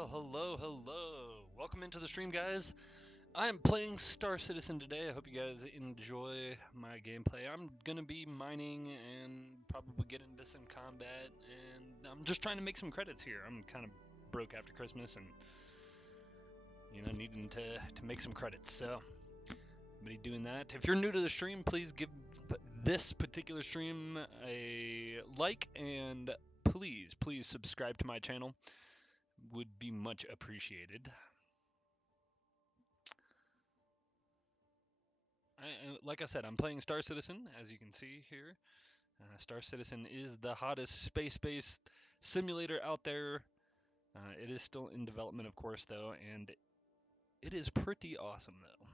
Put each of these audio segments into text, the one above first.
Well, hello. Welcome into the stream, guys. I'm playing Star Citizen today. I hope you guys enjoy my gameplay. I'm gonna be mining and probably get into some combat, and I'm just trying to make some credits here. I'm kind of broke after Christmas and, needing to make some credits. So, I'm gonna be doing that. If you're new to the stream, please give this particular stream a like and please subscribe to my channel. Would be much appreciated. Like I said, I'm playing Star Citizen, as you can see here. Star Citizen is the hottest space-based simulator out there. It is still in development, of course, though, and it is pretty awesome, though.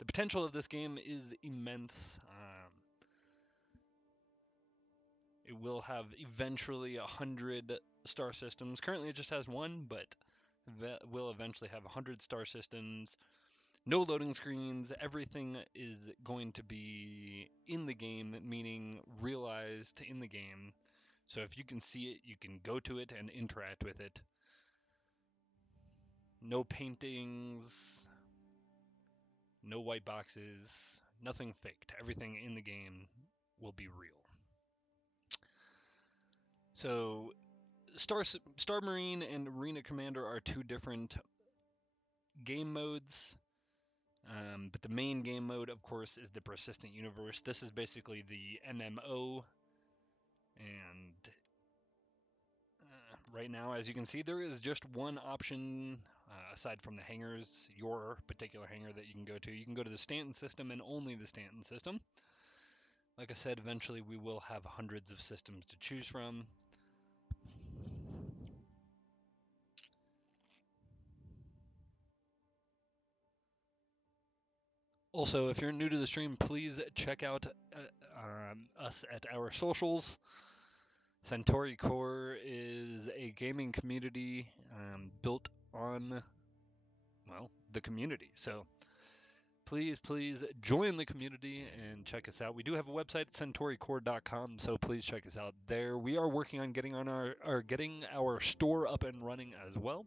The potential of this game is immense. It will have eventually 100 star systems. Currently, it just has one, but will eventually have 100 star systems. No loading screens. Everything is going to be in the game, meaning realized in the game. So if you can see it, you can go to it and interact with it. No paintings, no white boxes, nothing faked. Everything in the game will be real. So Star Marine and Arena Commander are two different game modes. But the main game mode, of course, is the Persistent Universe. This is basically the MMO. And right now, as you can see, there is just one option aside from the hangars, your particular hangar that you can go to. You can go to the Stanton system and only the Stanton system. Like I said, eventually we will have hundreds of systems to choose from. Also, if you're new to the stream, please check out us at our socials. Centauri Core is a gaming community built on, well, the community. So please join the community and check us out. We do have a website at centauricore.com, so please check us out there. We are working on getting our store up and running as well.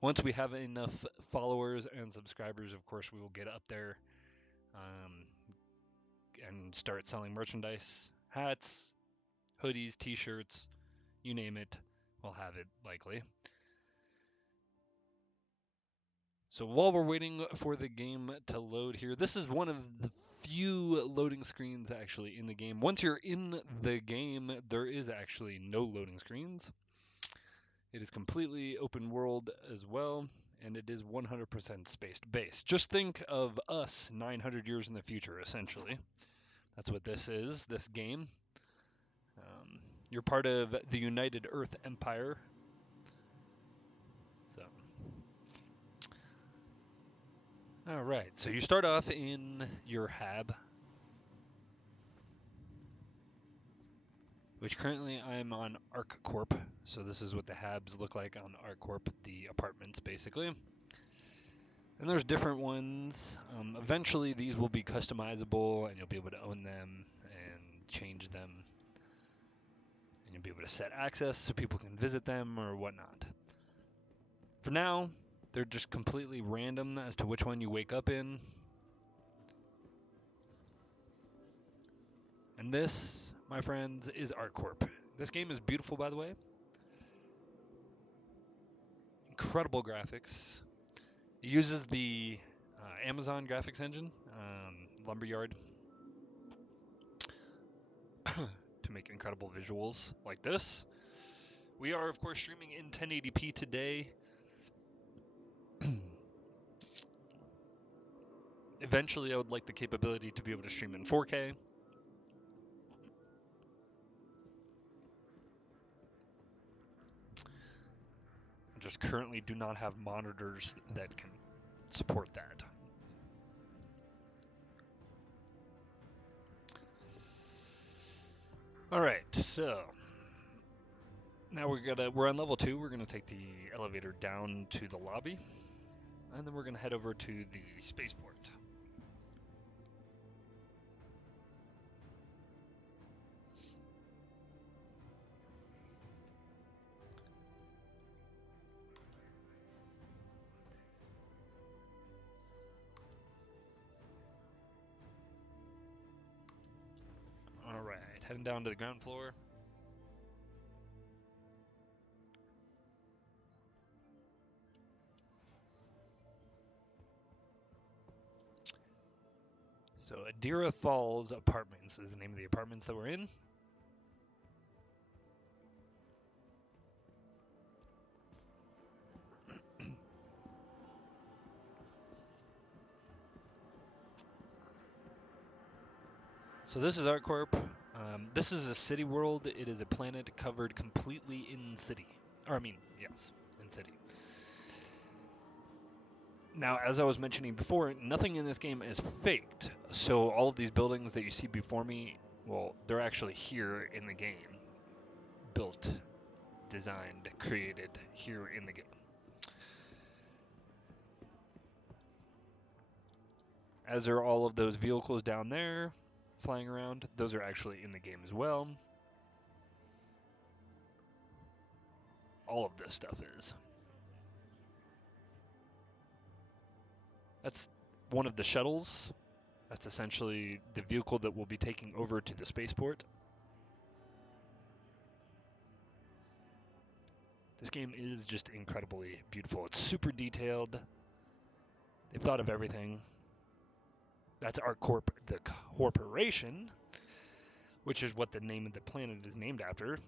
Once we have enough followers and subscribers, of course, we will get up there and start selling merchandise, hats, hoodies, t-shirts, you name it, we'll have it likely. So while we're waiting for the game to load here, this is one of the few loading screens actually in the game. Once you're in the game, there is actually no loading screens. It is completely open world as well, and it is 100% space-based. Just think of us 900 years in the future, essentially. That's what this is, this game. You're part of the United Earth Empire. So, all right, so you start off in your hab, which currently I'm on ArcCorp. So this is what the habs look like on ArcCorp, the apartments basically. And there's different ones. Eventually these will be customizable and you'll be able to own them and change them. And you'll be able to set access so people can visit them or whatnot. For now, they're just completely random as to which one you wake up in. And this, my friends, is ArcCorp. This game is beautiful, by the way. Incredible graphics. It uses the Amazon graphics engine, Lumberyard, to make incredible visuals like this. We are, of course, streaming in 1080p today. Eventually, I would like the capability to be able to stream in 4K. I just currently do not have monitors that can support that. All right, so now we're on level 2. We're gonna take the elevator down to the lobby, and then we're gonna head over to the spaceport. heading down to the ground floor. So Adira Falls Apartments is the name of the apartments that we're in. So this is ArtCorp. This is a city world. It is a planet covered completely in city. Or I mean, yes, in city. Now, as I was mentioning before, nothing in this game is faked. So all of these buildings that you see before me, well, they're actually here in the game. Built, designed, created here in the game. As are all of those vehicles down there flying around. Those are actually in the game as well. All of this stuff is. That's one of the shuttles. That's essentially the vehicle that will be taking over to the spaceport. This game is just incredibly beautiful. It's super detailed. They've thought of everything. That's ArtCorp, the corporation, which is what the name of the planet is named after.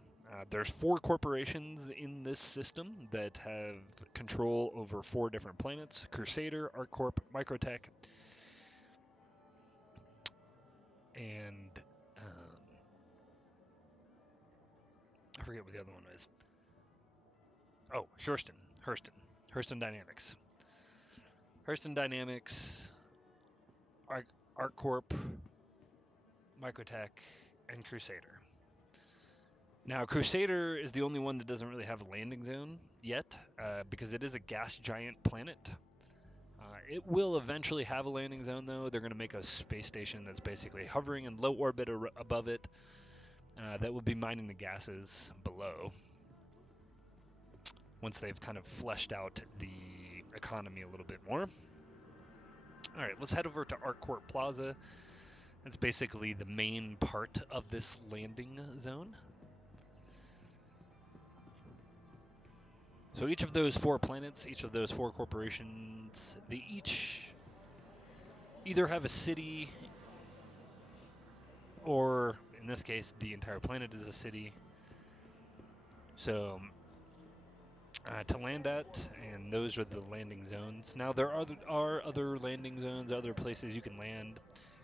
There's 4 corporations in this system that have control over 4 different planets: Crusader, ArtCorp, Microtech, and I forget what the other one is. Oh, Hurston Dynamics. Hurston Dynamics, ArtCorp, Microtech, and Crusader. Now, Crusader is the only one that doesn't really have a landing zone yet, because it is a gas giant planet. It will eventually have a landing zone, though. They're going to make a space station that's basically hovering in low orbit above it, that will be mining the gases below once they've kind of fleshed out the economy a little bit more. All right, let's head over to ArtCorp Plaza. That's basically the main part of this landing zone. So each of those 4 planets, each of those 4 corporations, they each either have a city, or in this case, the entire planet is a city. So to land at, and those are the landing zones. Now there are other landing zones, other places you can land.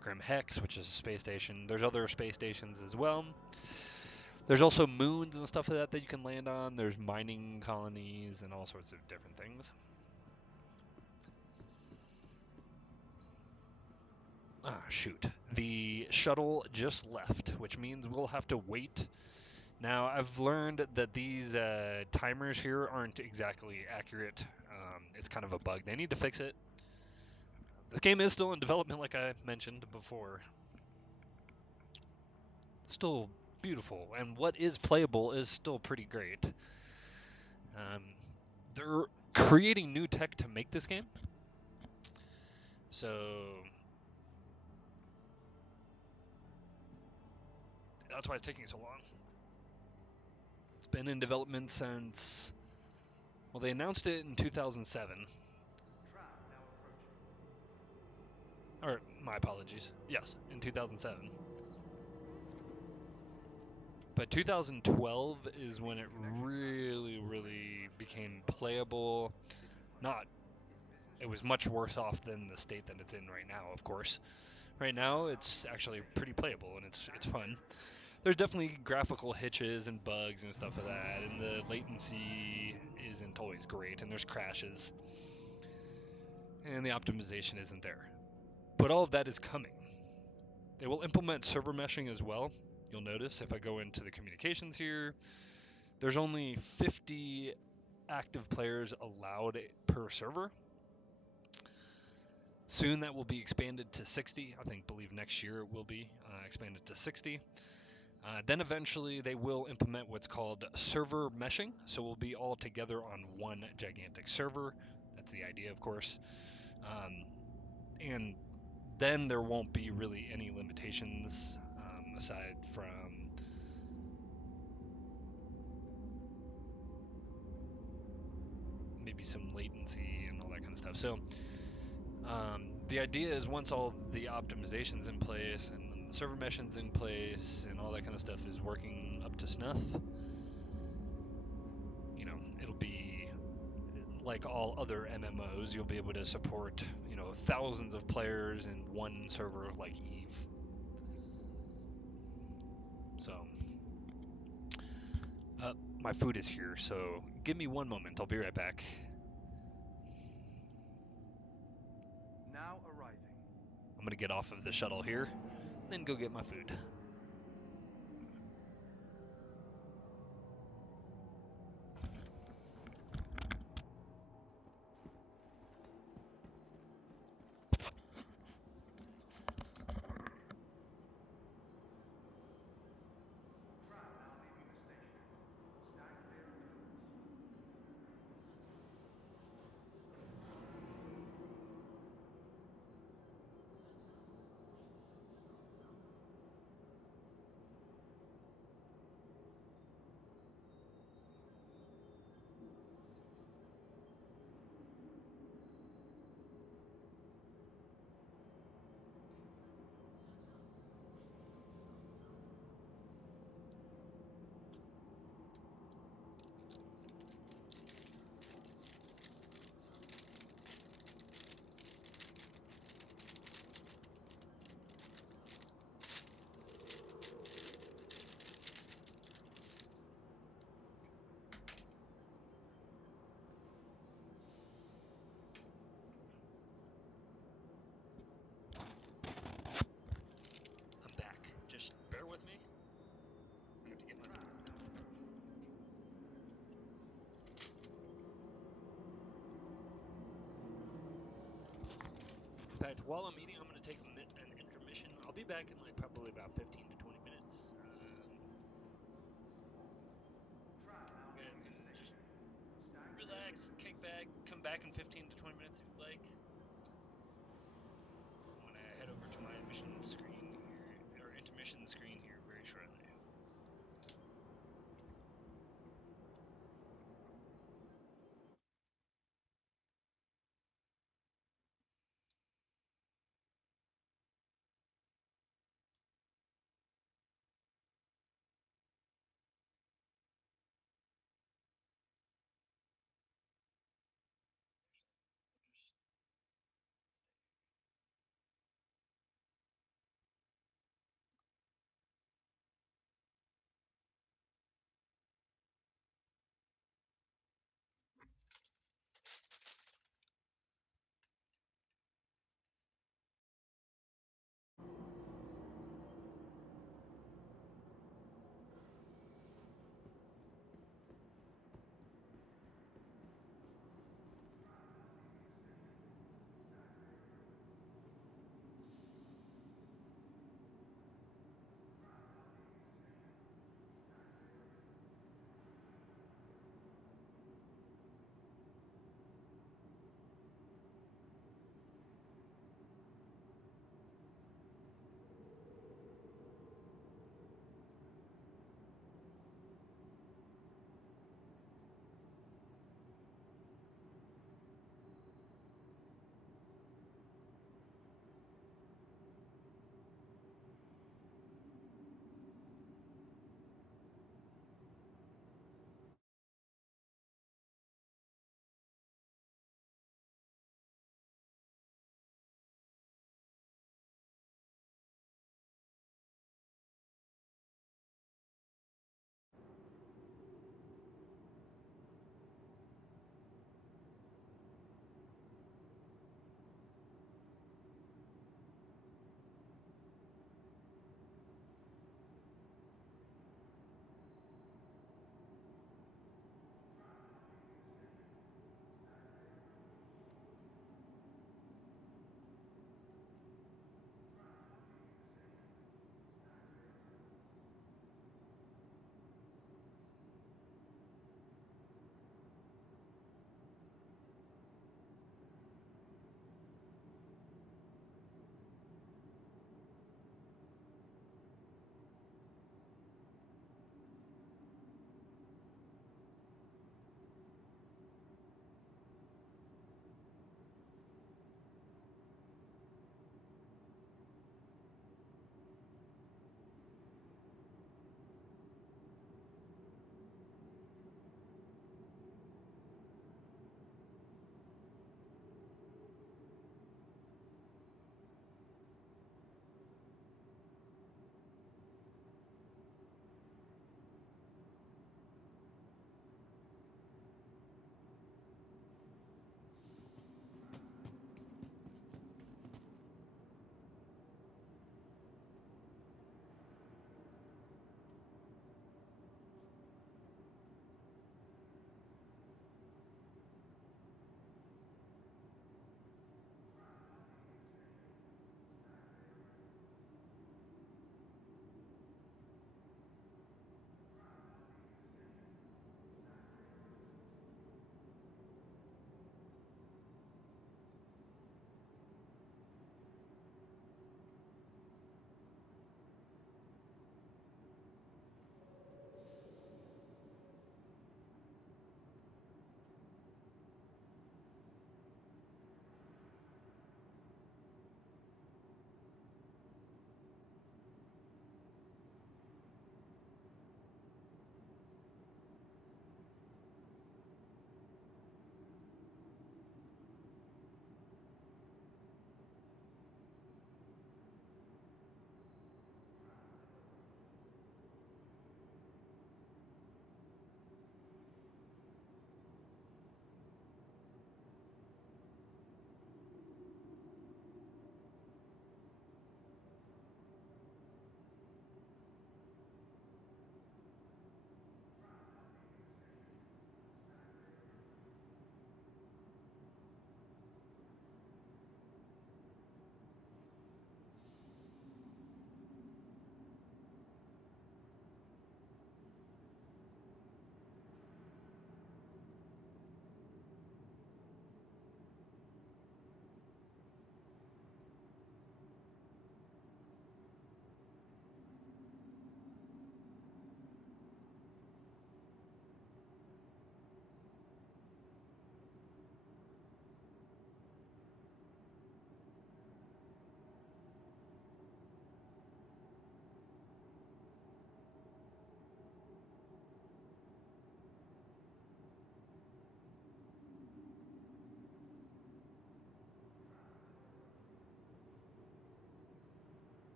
Grim Hex, which is a space station. There's other space stations as well. There's also moons and stuff like that that you can land on. There's mining colonies and all sorts of different things. Ah, shoot. The shuttle just left, which means we'll have to wait. Now, I've learned that these timers here aren't exactly accurate. It's kind of a bug. They need to fix it. This game is still in development, like I mentioned before. Still beautiful, and what is playable is still pretty great. They're creating new tech to make this game, so that's why it's taking so long. It's been in development since, well, they announced it in 2007. Or, my apologies. Yes, in 2007. But 2012 is when it really became playable. Not, it was much worse off than the state that it's in right now, of course. Right now, it's actually pretty playable, and it's fun. There's definitely graphical hitches and bugs and stuff like that, and the latency isn't always great, and there's crashes, and the optimization isn't there. But all of that is coming. They will implement server meshing as well. You'll notice if I go into the communications here, there's only 50 active players allowed per server. Soon that will be expanded to 60. I believe next year it will be expanded to 60. Then eventually they will implement what's called server meshing. So we'll be all together on one gigantic server. That's the idea, of course. And then there won't be really any limitations aside from be some latency and all that kind of stuff. So the idea is once all the optimizations in place and the server meshing's in place and all that kind of stuff is working up to snuff, you know, it'll be like all other MMOs. You'll be able to support, you know, thousands of players in one server like Eve. So, my food is here, so give me one moment. I'll be right back. Now arriving. I'm gonna get off of the shuttle here, then go get my food. Track now leaving the station. Stand clear of the roads. I'm back. Just bear with me. I have to get my food. In fact, while I'm eating, I'm going to take an intermission. I'll be back in like probably about 15 to 20 minutes. Track now You guys leaving can the just station. Stand clear of relax, the kick roads. back, come back in 15 to 20 minutes if you'd like. I'm going to head over to my emission screen here, or intermission screen here very shortly.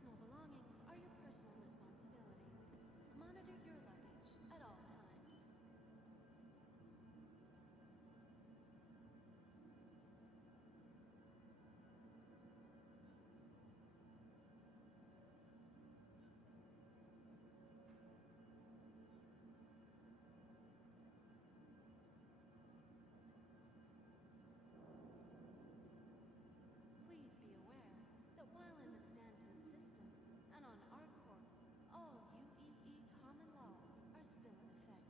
personal belongings are your personal responsibility. Monitor your luggage at all times. Please be aware that while in the Stanton system and on ArcCorp, all UEE common laws are still in effect.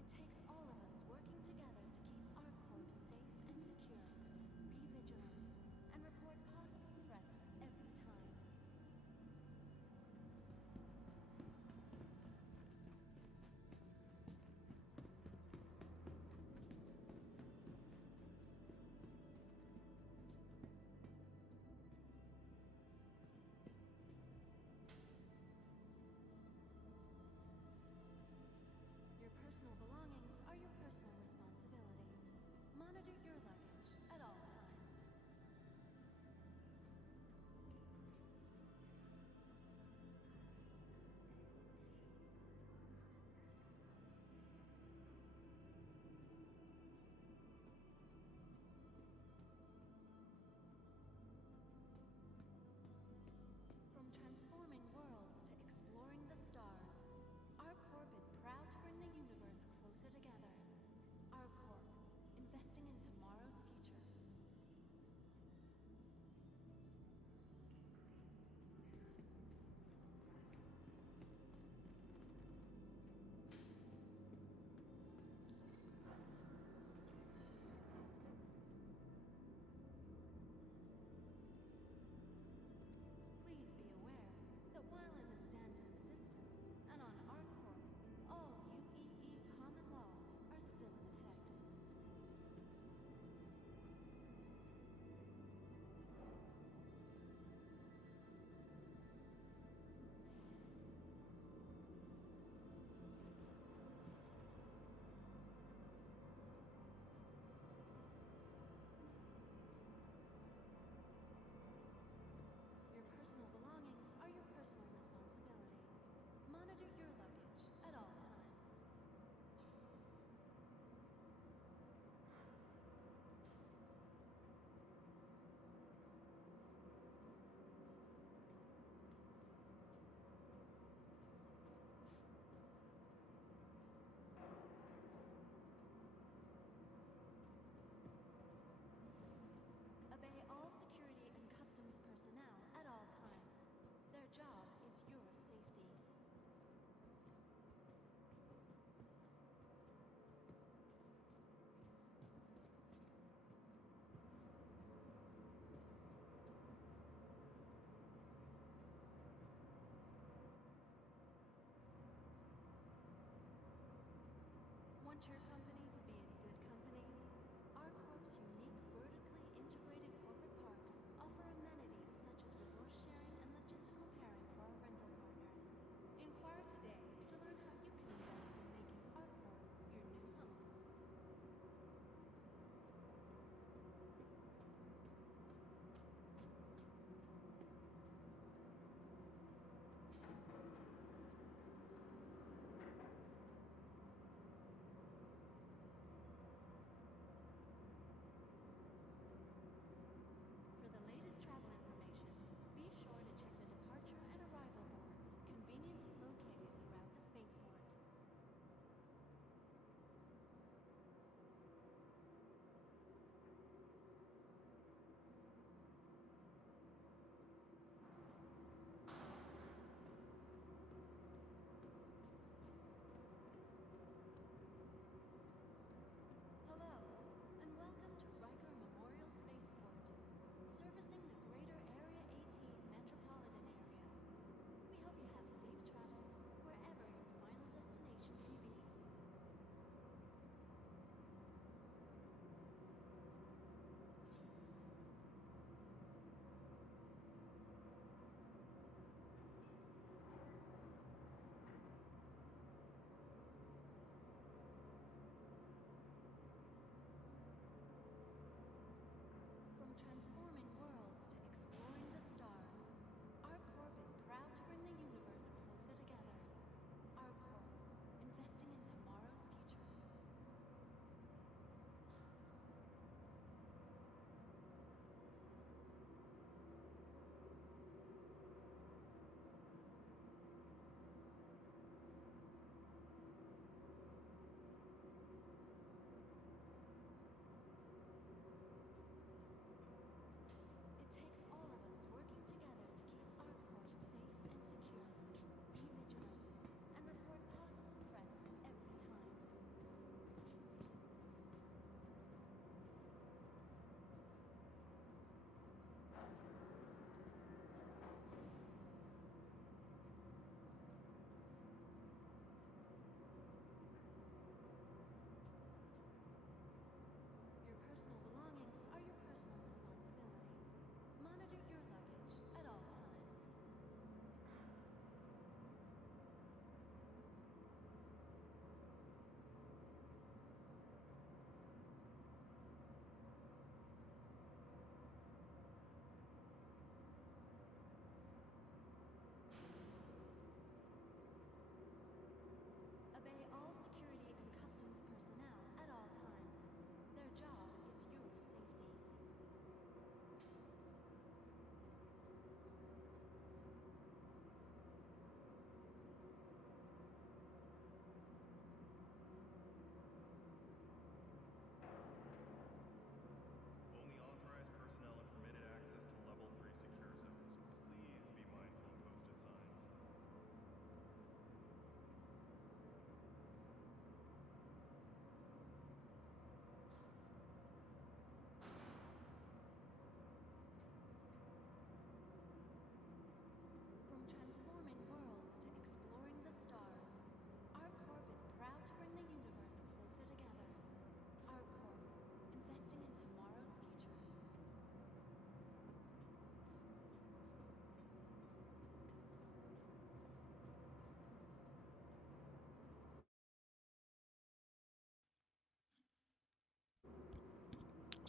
It takes all of us working together to keep ArcCorp safe and secure. Be vigilant and report possible threats every time. Your personal belongings are your personal responsibility. Monitor your luggage at all times. From transforming worlds to exploring the stars, ArcCorp is proud to bring the universe closer together. ArcCorp, investing in tomorrow's future. Please be aware that while in the Stanton system and on ArcCorp, all UEE common laws are still in effect. Your personal belongings are your personal responsibility. Monitor your luggage at all times. Obey all security and customs personnel at all times. Their job is your safety. Want your company to be in good company? ArcCorp's unique vertically integrated corporate parks offer amenities such as resource sharing and logistical pairing for our rental partners. Inquire today to learn how you can invest in making ArcCorp your new home.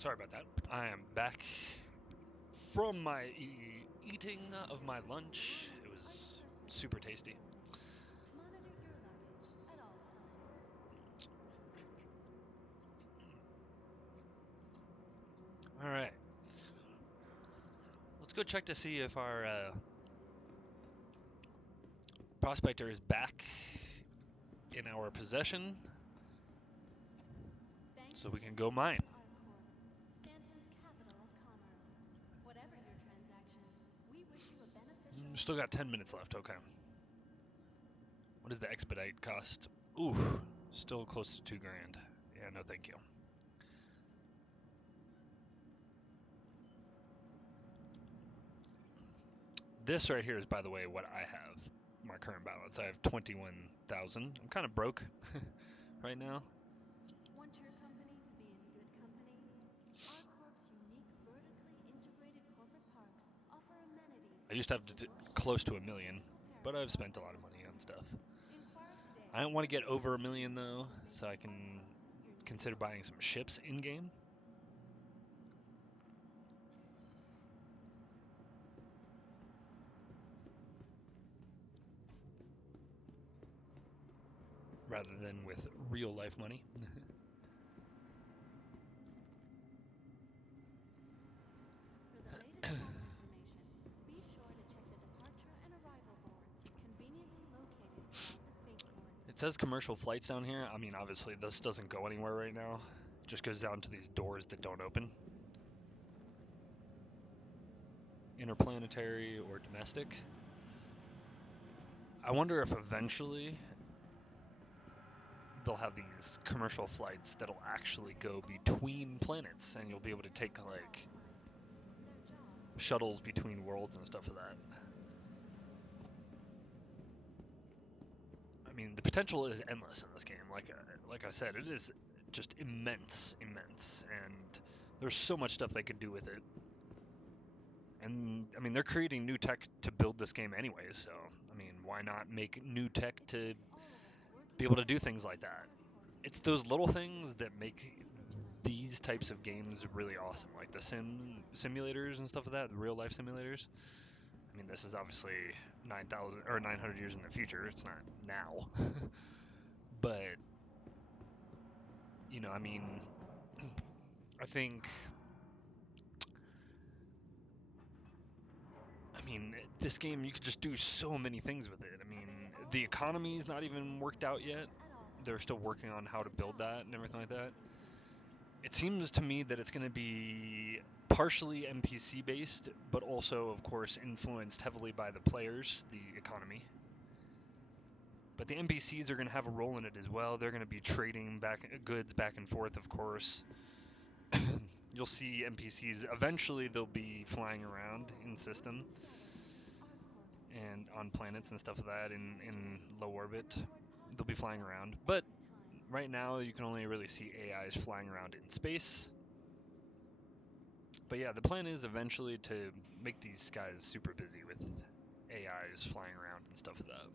Sorry about that. I am back from my eating of my lunch. It was super tasty. To monitor your luggage at all times. All right, let's go check to see if our prospector is back in our possession, Thank so you we for can go mine. visiting Arcorp, Stanton's capital of commerce. Whatever your transaction, we wish you a beneficial. Still got 10 minutes left. Okay. What does the expedite cost? Ooh, still close to 2 grand. Yeah, no, thank you. This right here is, by the way, what I have. My current balance. I have 21,000. I'm kind of broke right now. Want your company to be in good company? Arcorp's unique vertically integrated corporate parks offer amenities I used such to as have resort close to sharing a and million, logistical but pairing I've for our spent a lot of rental money on stuff. partners. Inquire today. I don't want to get over a Please million though, invest in so I making can Arcorp your new consider home. buying some ships in game. Rather than with real life money. For the latest travel information, be sure to check the departure and arrival boards conveniently located throughout the spaceport. It says commercial flights down here. I mean, obviously this doesn't go anywhere right now. It just goes down to these doors that don't open. Interplanetary or domestic. I wonder if eventually they'll have these commercial flights that'll actually go between planets and you'll be able to take like Their job. shuttles between worlds and stuff like that. I mean, the potential is endless in this game. Like I said, it is just immense, and there's so much stuff they could do with it. And I mean, they're creating new tech to build this game anyways, so I mean, why not make new tech It to takes all of us working be able to do together things to like keep that? Arcorp It's safe. those little things that make Be vigilant. these types of Everybody games has really their awesome, thoughts like the at any time. simulators and stuff like that, the real life simulators. I mean, this is obviously 9,000 or 900 years in the future. It's not now, but I mean, I think, I mean, this game you could just do so many things with it. I Obey mean, all the security economy is not instructions even from worked the out staff yet. at all They're still times. working on how to Their build job that and is to everything like keep us that. safety. It seems to me that it's going to be partially NPC based, but also, of course, influenced heavily by the players, the economy. But the NPCs are going to have a role in it as well. They're going to be trading goods back and forth, of course. You'll see NPCs. Eventually, they'll be flying around in system Working together to keep Arcorp safe and and on planets secure. and stuff like that Be in vigilant low and orbit. report They'll be possible flying threats around. But every time. right now, you can only really see AIs flying around in space. But yeah, the plan is eventually to make these guys super busy with AIs flying around and stuff like that.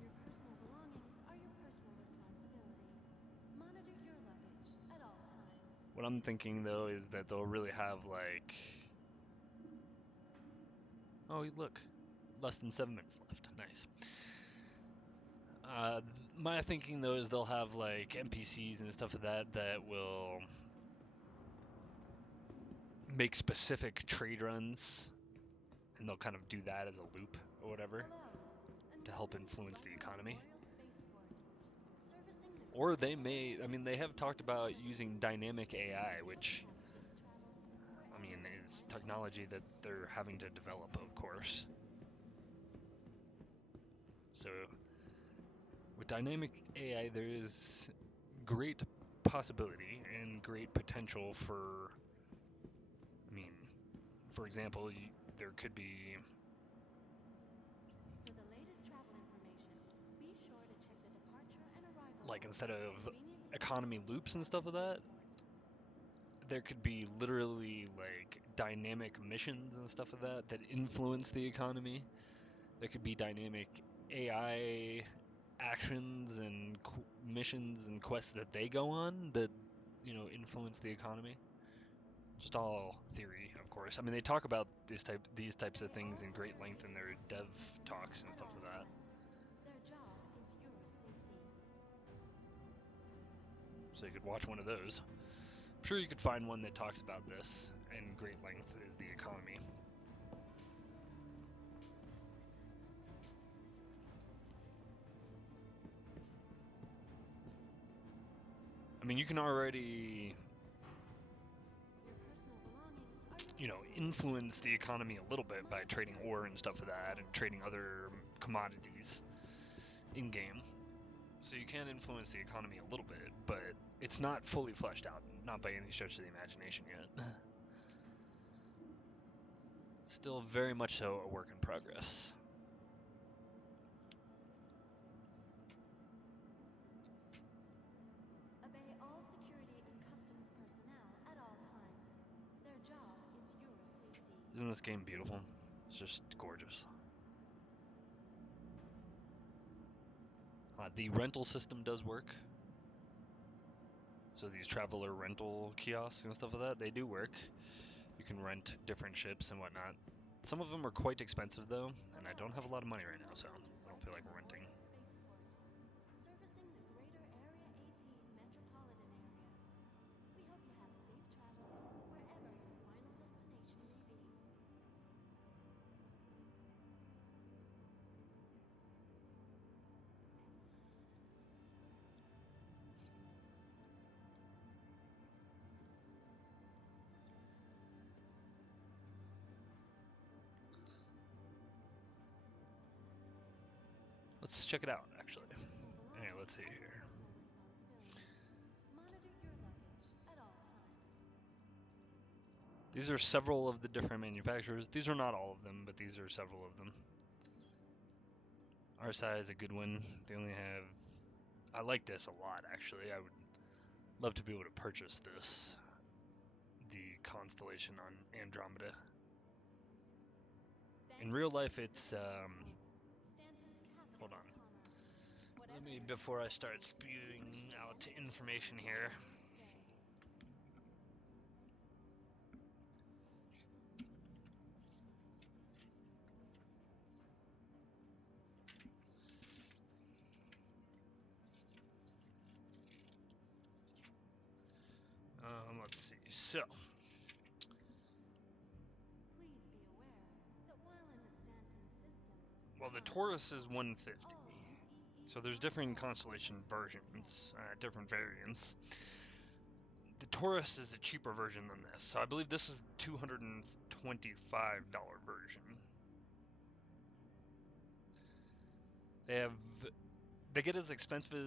Your personal belongings are your personal responsibility. Monitor your luggage at all times. What I'm thinking though is that they'll really have like, oh look, less than 7 minutes left. Nice. My thinking though is they'll have like NPCs and stuff like that that will make specific trade runs, and they'll kind of do that as a loop or whatever Hello, and to help welcome to influence the London economy. Memorial Spaceport. Servicing the Or global they may, I market mean, they have talked about internationally. using dynamic AI, We hope you which, have safe travels I wherever mean, you is find yourself. technology that they're having to develop, of course. So with dynamic AI, there is great possibility and great potential for, I mean, for example, there could be, For the latest travel information, be sure to check the departure and arrival like, boards instead of conveniently economy located loops and throughout stuff the like that, spaceport. there could be literally like dynamic missions and stuff like that that influence the economy. There could be dynamic AI actions and missions and quests that they go on that, influence the economy. Just all theory, of course. I mean, they talk about these types of things in great length in their dev talks and stuff like that. Their job is your safety. So you could watch one of those. I'm sure you could find one that talks about this in great length is the economy. I mean, you can already, Your personal belongings are your personal influence the economy a little bit by trading ore and stuff like that and trading other commodities in game. So you can influence the economy a little bit, but it's not fully fleshed out, not by any stretch of the imagination yet. Still very much so a work in progress. Obey all security and customs personnel at all times. Their job is your safety. Isn't this game beautiful? It's just gorgeous. The rental system does work. So these traveler rental kiosks and stuff like that, they do work. You can rent different ships and whatnot. Some of them are quite expensive though, and I don't have a lot of money right now, so I don't feel like renting. Servicing the greater Area 18 metropolitan area. We hope you have safe travels wherever your final destination may be. Let's check it out, actually. Personal Hey, belongings let's see are your here. personal responsibility. Monitor your luggage at all times. These are several of the different manufacturers. These are not all of them, but these are several of them. RSI is a good one. They only have... I like this a lot, actually. I would love to be able to purchase this. The Constellation on Andromeda. In real life, it's... Stanton's capital hold of on. commerce. Let Whatever me, your before I task, start spewing out information here. welcome to stay. Let's see. So, Please be aware that while in the Stanton system, well, the there are Taurus is 150. all So there's different Constellation versions, different variants. The Taurus is a cheaper version than this. So I believe this is $225 version. They get as expensive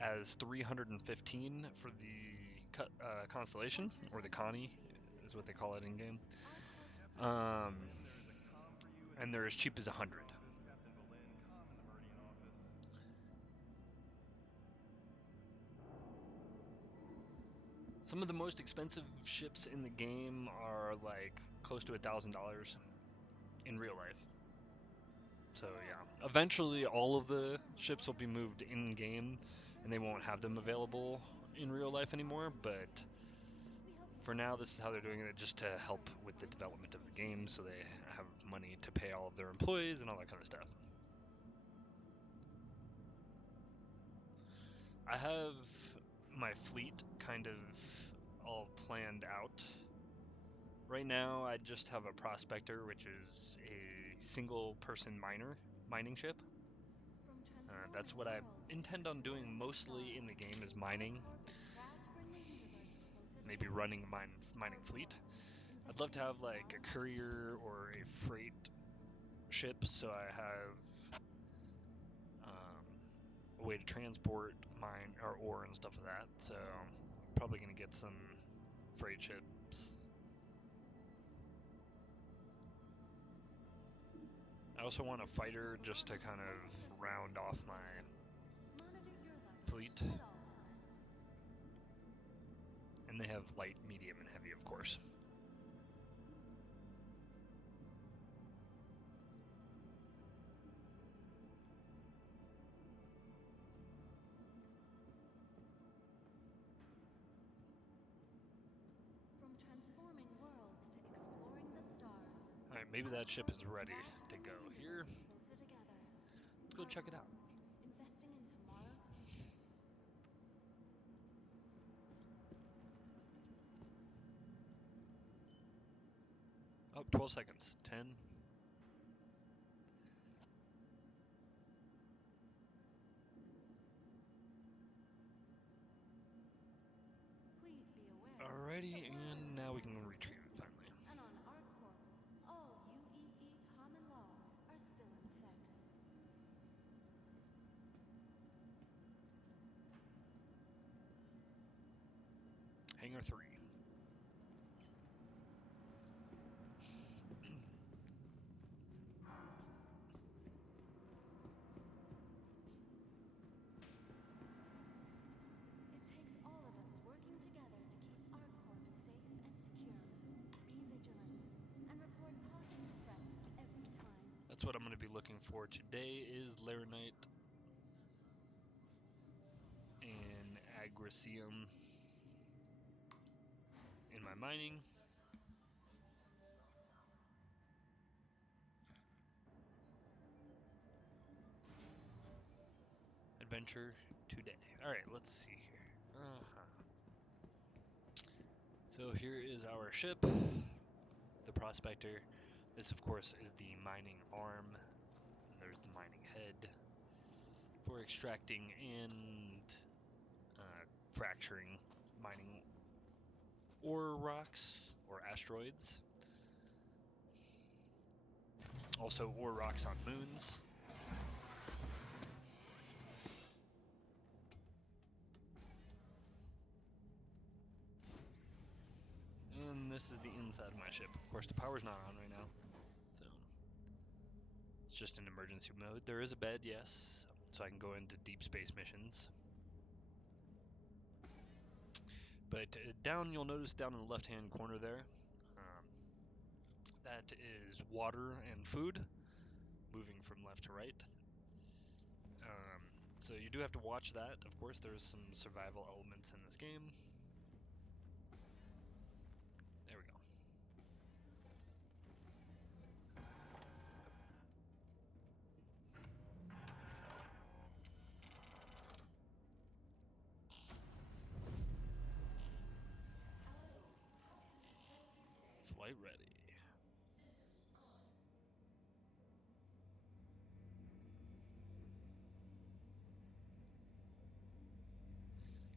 as 315 for the Constellation, or the Connie is what they call it in game. And they're as cheap as 100. Some of the most expensive ships in the game are like close to $1,000 in real life. So yeah, eventually all of the ships will be moved in game, and they won't have them available in real life anymore. But for now, this is how they're doing it, just to help with the development of the game, so they have money to pay all of their employees and all that kind of stuff. I have my fleet kind of all planned out. Right now, I just have a prospector, which is a single-person mining ship. That's what I intend on doing mostly in the game, is mining. Maybe running a mining fleet. I'd love to have like a courier or a freight ship, so I have a way to transport mine or ore and stuff like that. So I'm probably gonna get some freight ships. I also want a fighter just to kind of round off my fleet. And they have light, medium, and heavy, of course. Alright, maybe that ship is ready to go here. Closer together. Let's go check it out. Investing in tomorrow's future. Oh, 12 seconds. 10. Please be aware. Alrighty, that while and in now we the can skeletal retrieve system finally. And on ArcCorp, all UEE common laws are still in effect. Hangar 3. It takes all of us working together to keep ArcCorp safe and secure. Be vigilant and report possible threats every time. That's what I'm going to be looking for today is Laranite and Agricium in my mining. Adventure today. Alright, let's see here. So here is our ship, the Prospector. This, of course, is the mining arm. And there's the mining head for extracting and fracturing mining ore rocks or asteroids. Also, ore rocks on moons. And this is the inside of my ship. Of course, the power's not on right now, so it's just in emergency mode. There is a bed, yes, so I can go into deep space missions. But down, you'll notice down in the left-hand corner there, that is water and food, moving from left to right. So you do have to watch that. Of course, there's some survival elements in this game. There we go. Flight ready.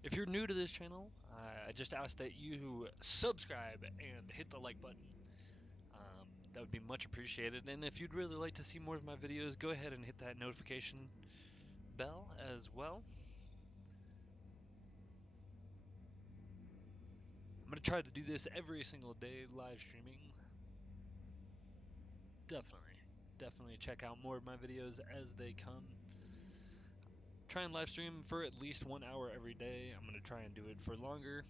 If you're new to this channel, I just ask that you subscribe and hit the like button. That would be much appreciated. And if you'd really like to see more of my videos, go ahead and hit that notification bell as well. I'm going to try to do this every single day, live streaming. Definitely check out more of my videos as they come. Try and live stream for at least 1 hour every day. I'm going to try and do it for longer,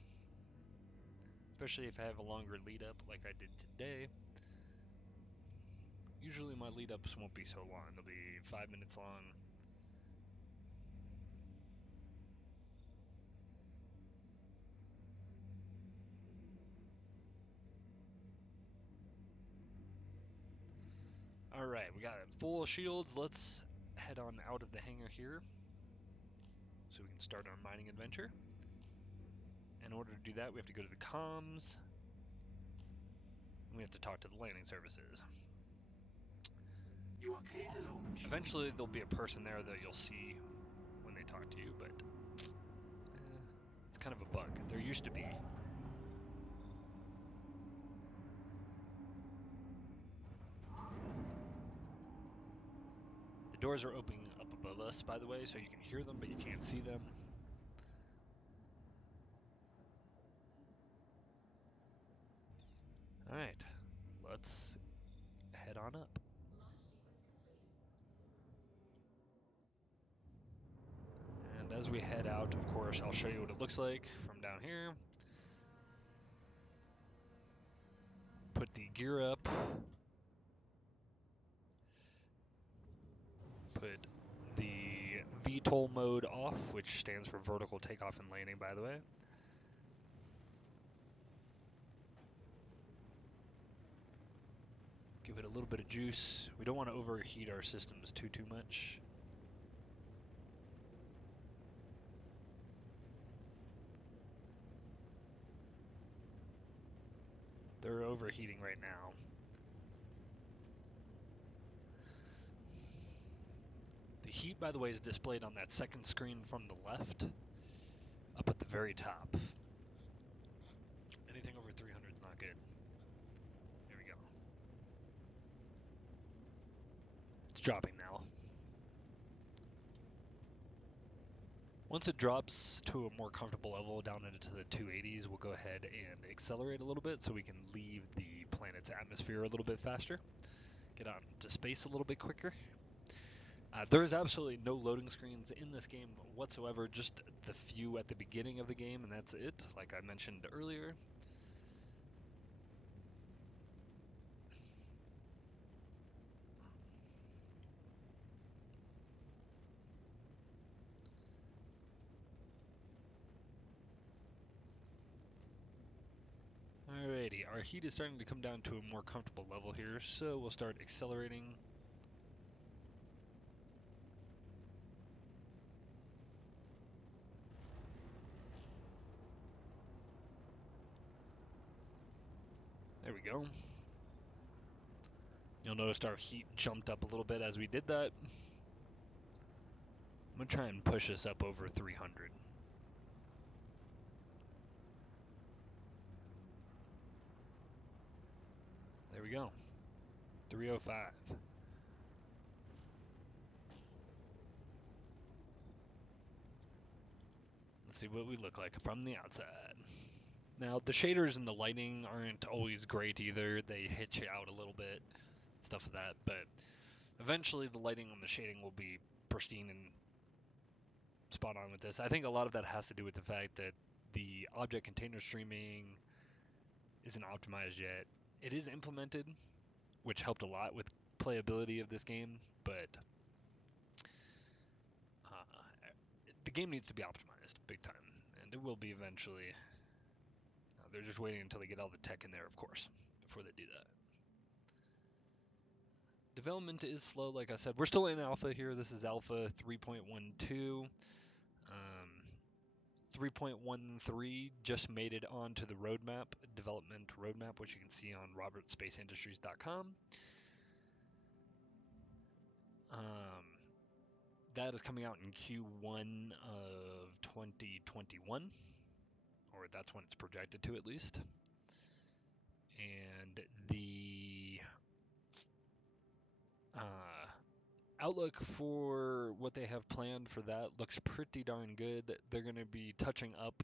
especially if I have a longer lead up like I did today. Usually my lead ups won't be so long. They'll be 5 minutes long. Alright, we got full shields. Let's head on out of the hangar here so we can start our mining adventure. In order to do that, we have to go to the comms. And we have to talk to the landing services. You are clear to launch. Eventually, there'll be a person there that you'll see when they talk to you, but it's kind of a bug. There used to be. The doors are opening up above us, by the way, so you can hear them, but you can't see them. Alright, let's head on up. And as we head out, of course, I'll show you what it looks like from down here. Put the gear up. Put the VTOL mode off, which stands for vertical takeoff and landing, by the way. Give it a little bit of juice. We don't want to overheat our systems too much. They're overheating right now. The heat, by the way, is displayed on that second screen from the left, up at the very top. Anything over 300 is not good. There we go. It's dropping now. Once it drops to a more comfortable level down into the 280s, we'll go ahead and accelerate a little bit so we can leave the planet's atmosphere a little bit faster, get out into space a little bit quicker. There is absolutely no loading screens in this game whatsoever, just the few at the beginning of the game, and that's it, like I mentioned earlier. Alrighty, our heat is starting to come down to a more comfortable level here, so we'll start accelerating. There we go. You'll notice our heat jumped up a little bit as we did that. I'm going to try and push this up over 300. There we go. 305. Let's see what we look like from the outside. Now, the shaders and the lighting aren't always great either. They hit you out a little bit, stuff like that, but eventually the lighting and the shading will be pristine and spot on with this. I think a lot of that has to do with the fact that the object container streaming isn't optimized yet. It is implemented, which helped a lot with playability of this game, but the game needs to be optimized big time, and it will be eventually. They're just waiting until they get all the tech in there, of course, before they do that. Development is slow, like I said. We're still in alpha here. This is alpha 3.12. 3.13 just made it onto the roadmap, development roadmap, which you can see on robertspaceindustries.com. That is coming out in Q1 of 2021, or that's when it's projected to at least. And the outlook for what they have planned for that looks pretty darn good. They're going to be touching up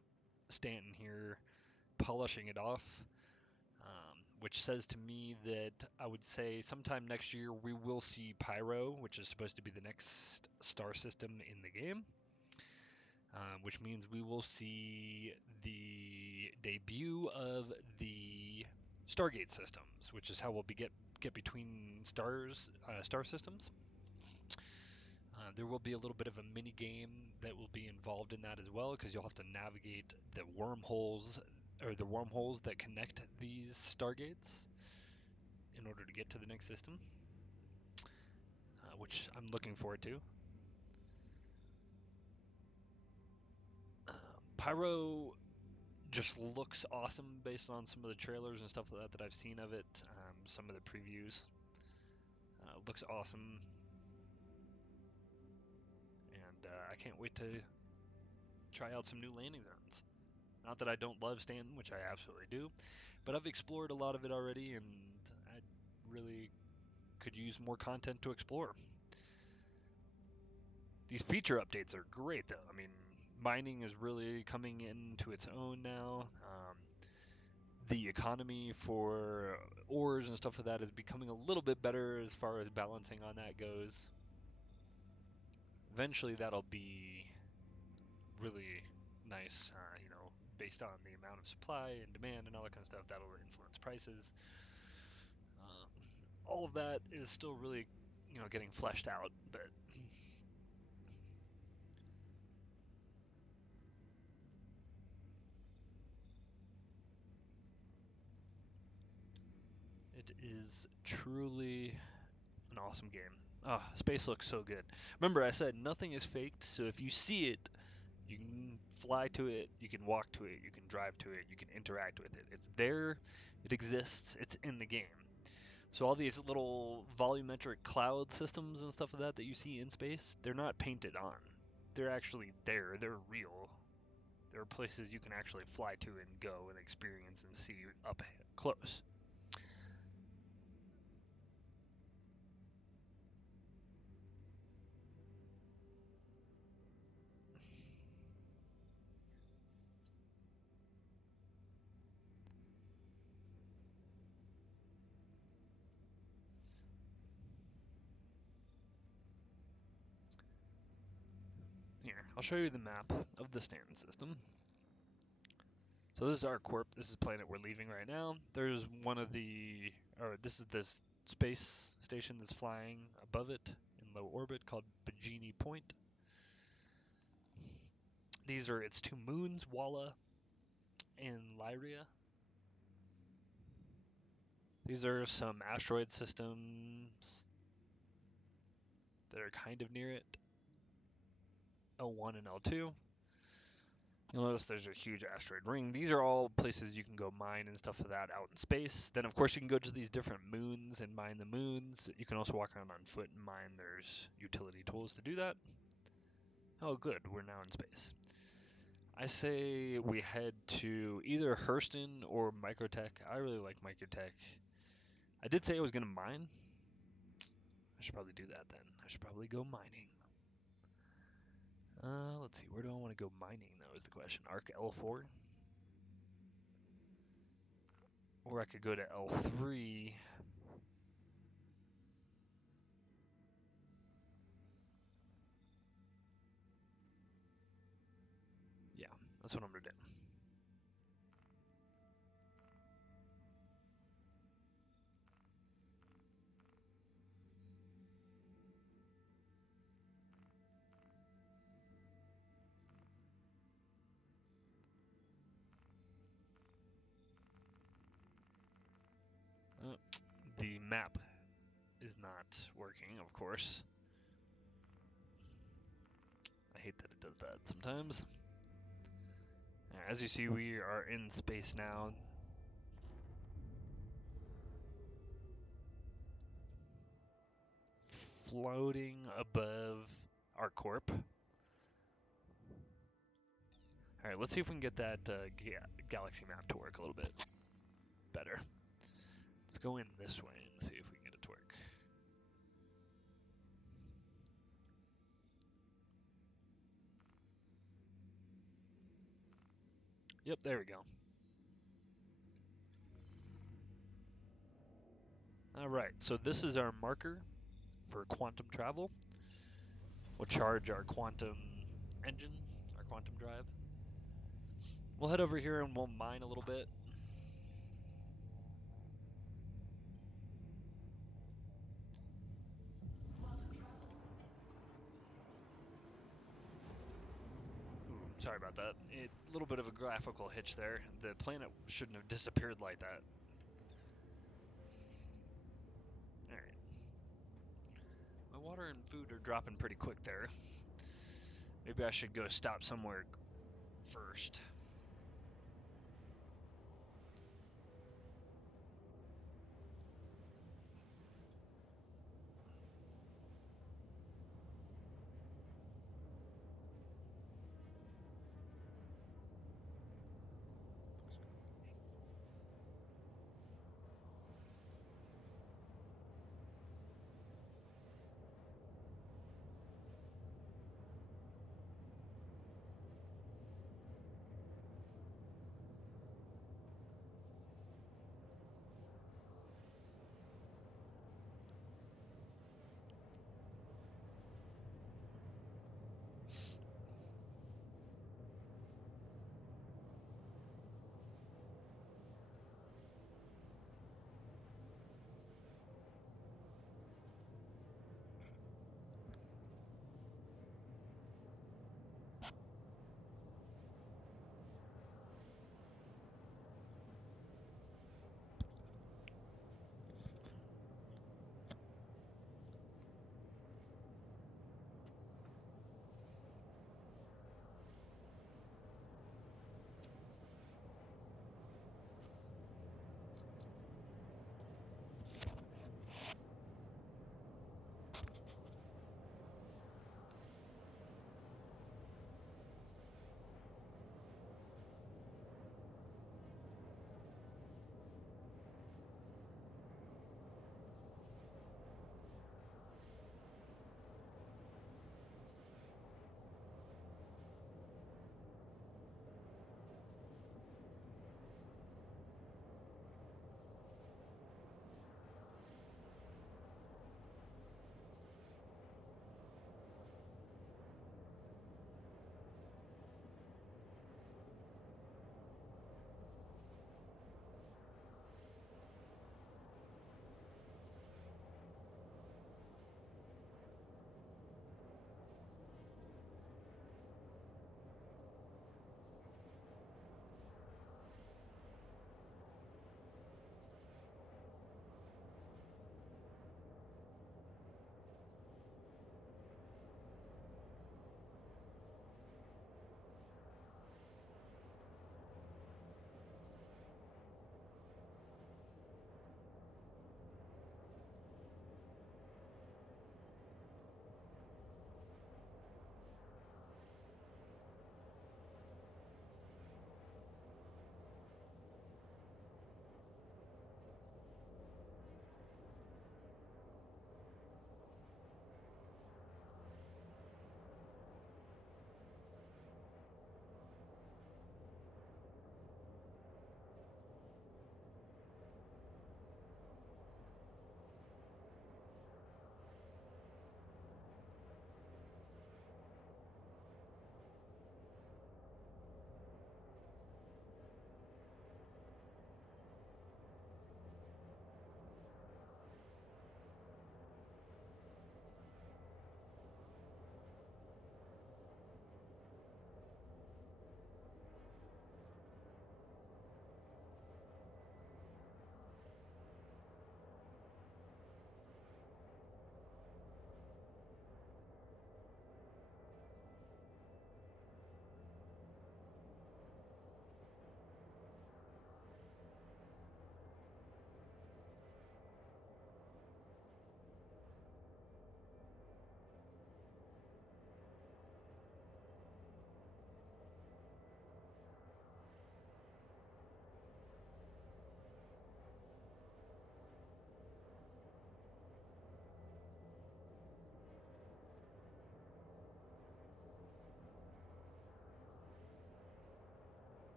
Stanton here, polishing it off, which says to me that I would say sometime next year we will see Pyro, which is supposed to be the next star system in the game, which means we will see the debut of the Stargate systems, which is how we'll get between star systems. There will be a little bit of a mini game that will be involved in that as well, because you'll have to navigate the wormholes that connect these stargates in order to get to the next system, which I'm looking forward to. Pyro just looks awesome based on some of the trailers and stuff like that I've seen of it. Some of the previews looks awesome, and I can't wait to try out some new landing zones. Not that I don't love Stanton, which I absolutely do, but I've explored a lot of it already, and I really could use more content to explore. These feature updates are great, though. I mean, mining is really coming into its own now. The economy for ores and stuff like that is becoming a little bit better as far as balancing on that goes. Eventually, that'll be really nice, based on the amount of supply and demand and all that kind of stuff. That'll influence prices. All of that is still really, getting fleshed out, but It is truly an awesome game. Ah, space looks so good. Remember, I said nothing is faked, so if you see it, you can fly to it, you can walk to it, you can drive to it, you can interact with it. It's there, it exists, it's in the game. So all these little volumetric cloud systems and stuff like that that you see in space, they're not painted on. They're actually there, they're real. There are places you can actually fly to and go and experience and see up close. Here, I'll show you the map of the stand system. So this is our corp. This is planet we're leaving right now. There's one of the, or this is this space station that's flying above it in low orbit called Bajini Point. These are its two moons, Walla and Lyria. These are some asteroid systems that are kind of near it. L1 and L2. You'll notice there's a huge asteroid ring. These are all places you can go mine and stuff like that out in space. Then, of course, you can go to these different moons and mine the moons. You can also walk around on foot and mine. There's utility tools to do that. Oh, good. We're now in space. I say we head to either Hurston or Microtech. I really like Microtech. I did say I was going to mine. I should probably do that then. I should probably go mining. Let's see. Where do I want to go mining, though, is the question. Arc L4? Or I could go to L3. Yeah, that's what I'm going to do. The map is not working, of course. I hate that it does that sometimes. As you see, we are in space now. Floating above our corp. Alright, let's see if we can get that galaxy map to work a little bit better. Let's go in this way and see if we can get it to work. Yep, there we go. Alright, so this is our marker for quantum travel. We'll charge our quantum engine, our quantum drive. We'll head over here and we'll mine a little bit. Ooh, sorry about that. A little bit of a graphical hitch there. The planet shouldn't have disappeared like that. Alright. My water and food are dropping pretty quick there. Maybe I should go stop somewhere first.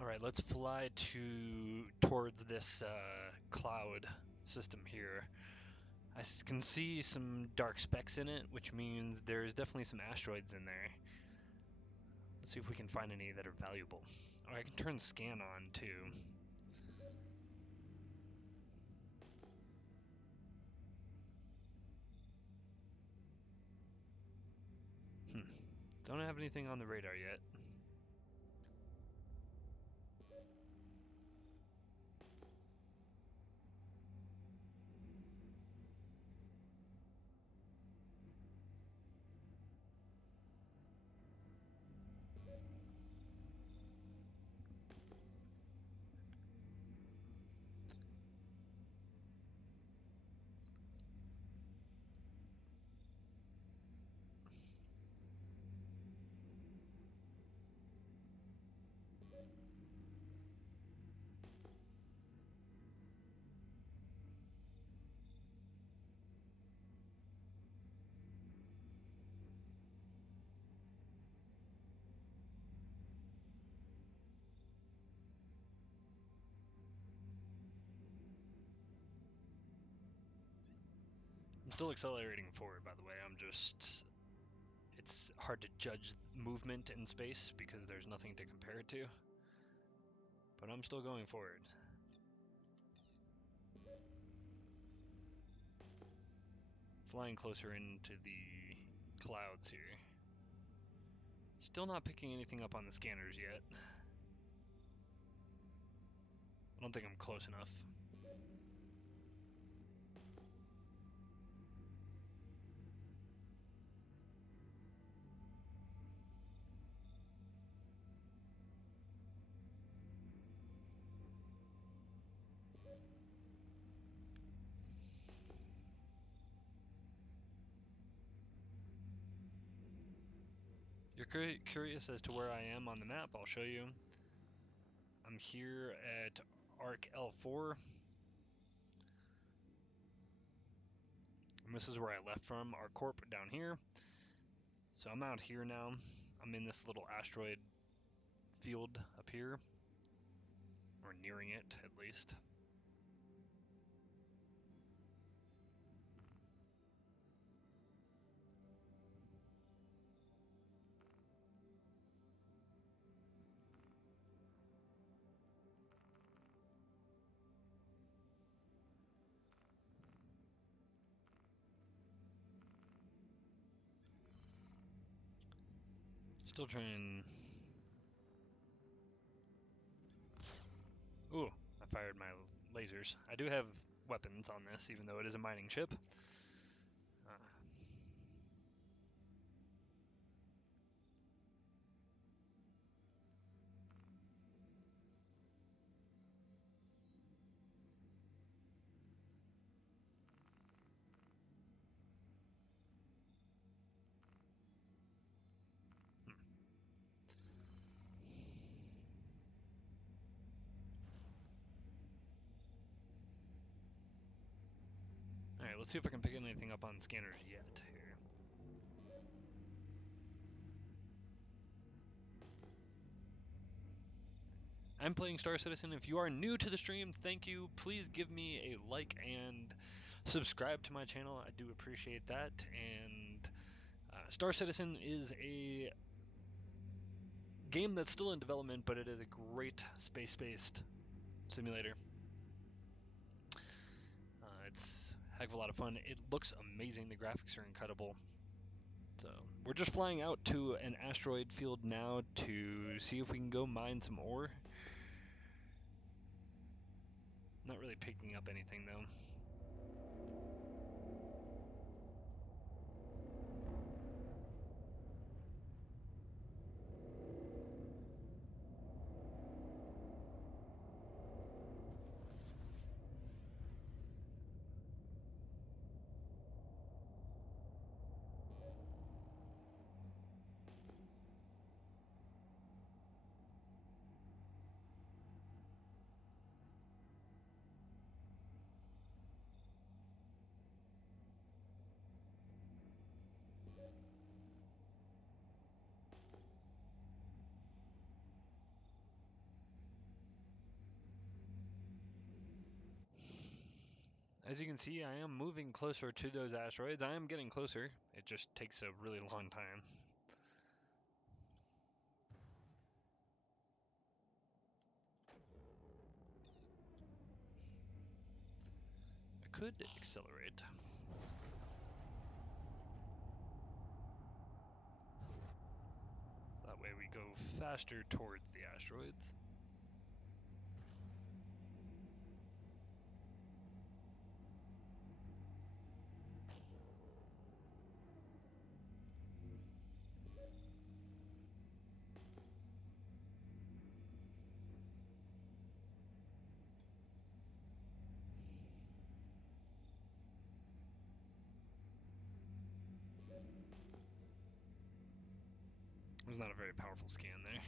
Alright, let's fly towards this cloud system here. I can see some dark specks in it, which means there's definitely some asteroids in there. Let's see if we can find any that are valuable. Oh, I can turn scan on too. Don't have anything on the radar yet. I'm still accelerating forward, by the way. It's hard to judge movement in space because there's nothing to compare it to. But I'm still going forward. Flying closer into the clouds here. Still not picking anything up on the scanners yet. I don't think I'm close enough. You're curious as to where I am on the map? I'll show you. I'm here at Arc L4. And this is where I left from, our corp down here. So I'm out here now. I'm in this little asteroid field up here. Or nearing it, at least. Still trying. Ooh, I fired my lasers. I do have weapons on this, even though it is a mining ship. Alright, let's see if I can pick anything up on scanners yet here. I'm playing Star Citizen. If you are new to the stream, thank you. Please give me a like and subscribe to my channel. I do appreciate that. And Star Citizen is a game that's still in development, but it is a great space-based simulator. It's a heck of a lot of fun. It looks amazing. The graphics are incredible. So we're just flying out to an asteroid field now to see if we can go mine some ore. Not really picking up anything though. As you can see, I am moving closer to those asteroids. I am getting closer. It just takes a really long time. I could accelerate. So that way we go faster towards the asteroids. It was not a very powerful scan there.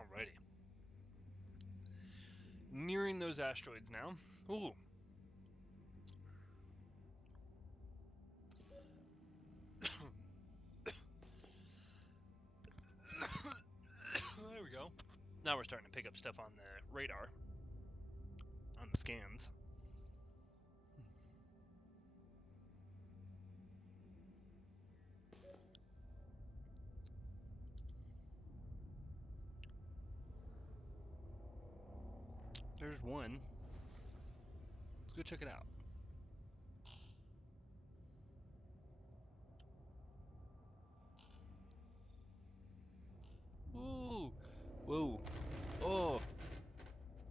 Alrighty. Nearing those asteroids now. Ooh. There we go. Now we're starting to pick up stuff on the radar, on the scans. There's one. Let's go check it out. Ooh. Whoa. Oh.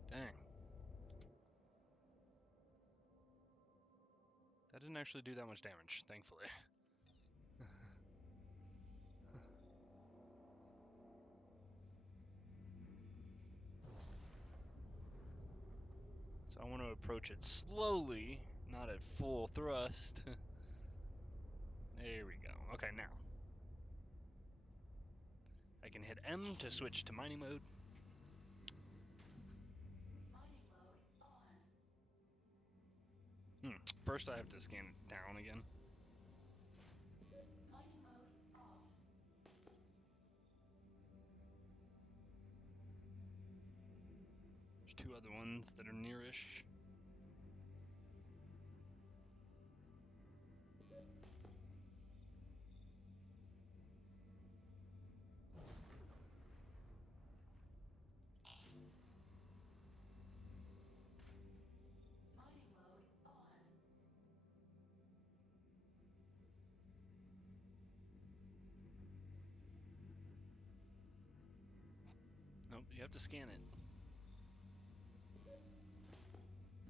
Dang. That didn't actually do that much damage, thankfully. So I want to approach it slowly, not at full thrust. There we go. Okay, now. I can hit M to switch to mining mode. Mining mode on. First I have to scan it down again. Mining mode off. There's two other ones that are nearish. Mining mode on. Nope, you have to scan it.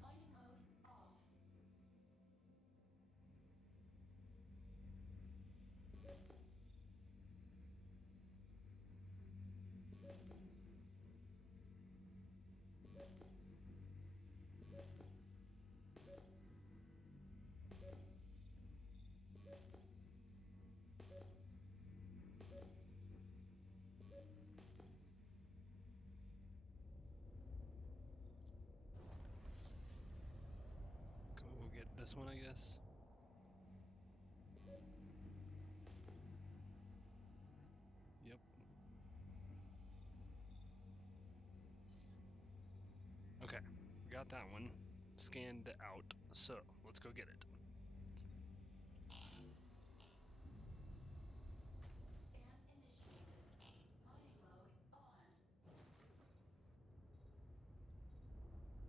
Mining mode off. this one, I guess. Yep. Okay, we got that one scanned out. So let's go get it. Scan initiated. Mining mode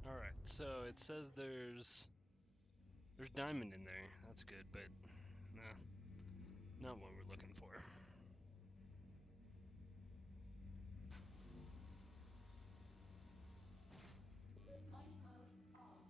on. All right. So it says there's diamond in there. That's good, but nah, not what we're looking for. Mining mode off.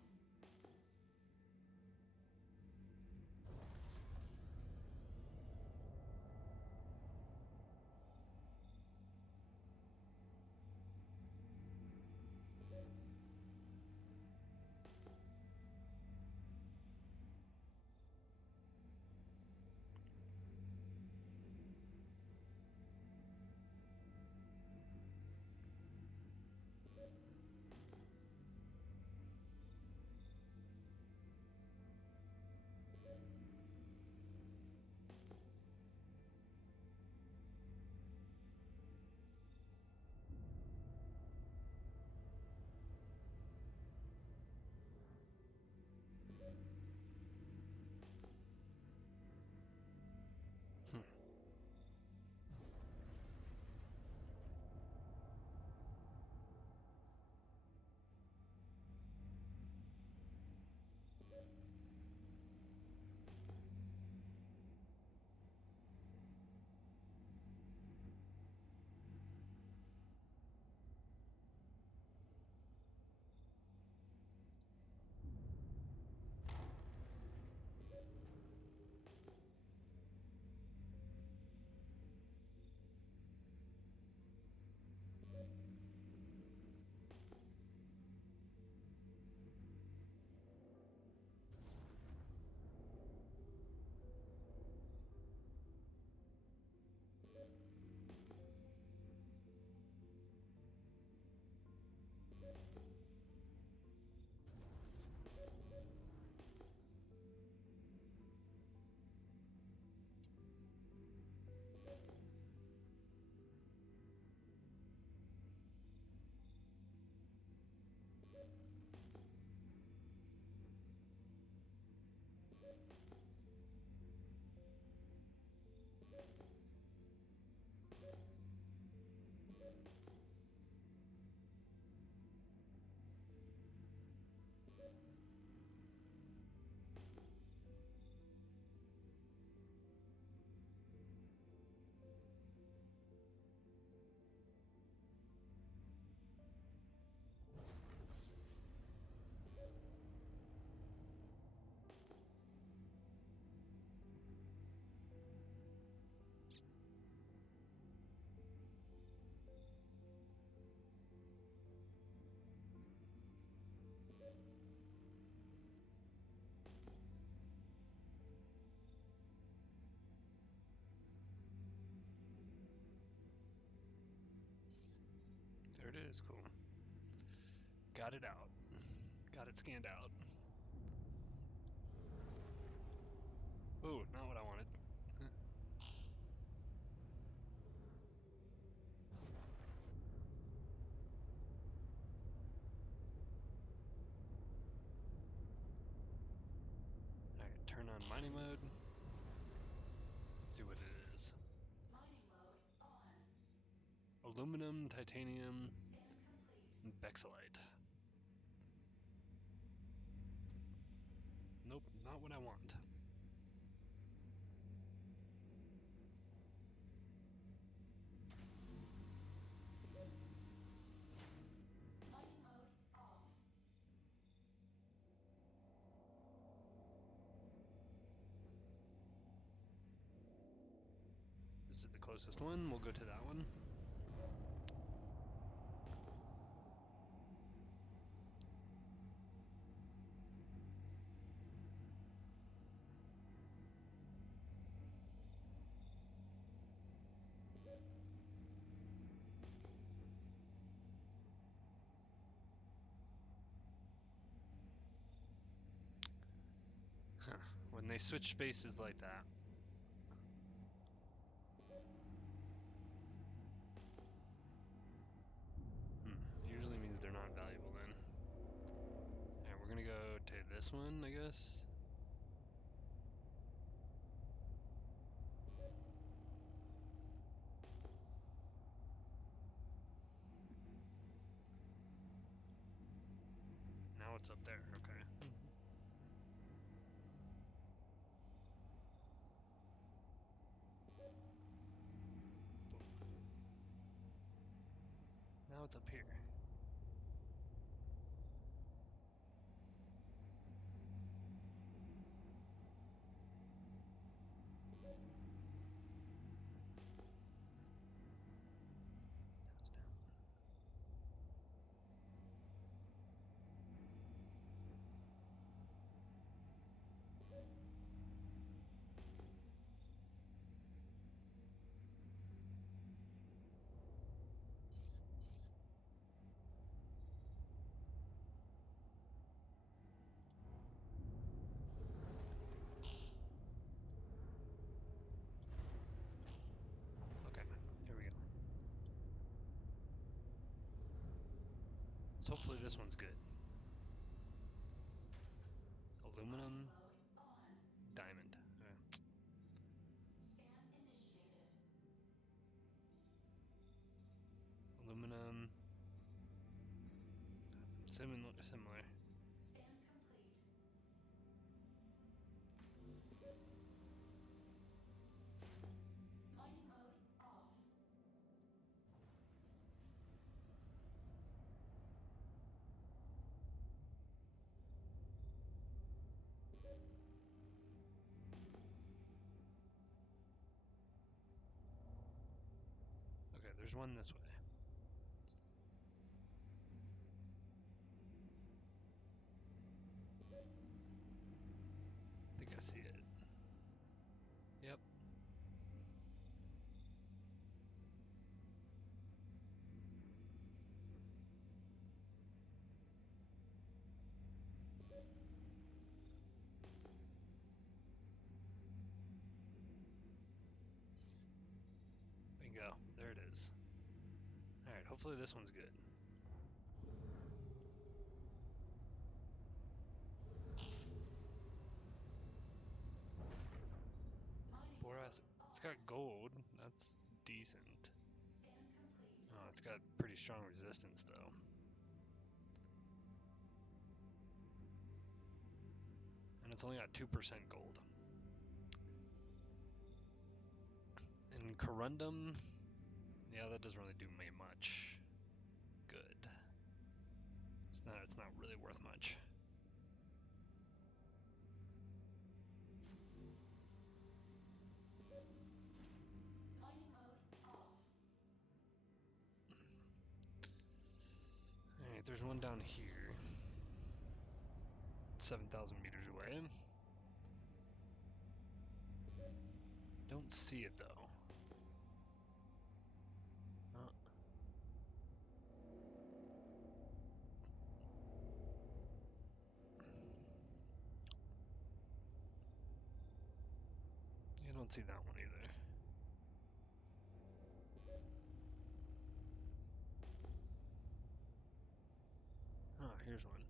Hmm. There it is. Cool. Got it out. Got it scanned out. Oh, not what I wanted. Alright, turn on mining mode. See what it is. Mining mode on. Aluminum, titanium, Scan complete. and bexelite. Nope, not what I want. Mining mode off. This is the closest one. We'll go to that one. they switch spaces like that. Usually means they're not valuable then. Alright, we're gonna go to this one, I guess. Now it's up there, okay. Now it's up here. Now it's down. Okay, here we go. So hopefully this one's good. Aluminum, Mode on. diamond. Scan initiated. Aluminum, similar. Scan complete. Mining mode off. Okay, there's one this way. I think I see it. Yep. Bingo. There it is. Alright, hopefully this one's good. Mining Boras, mode it's off. got gold. That's decent. Scan complete. Oh, it's got pretty strong resistance though. And it's only got 2% gold. And corundum, yeah, that doesn't really do me much good. It's not really worth much. Mining mode off. Alright, there's one down here. 7,000 meters away. Don't see it though. Oh. I don't see that one either. Oh, here's one.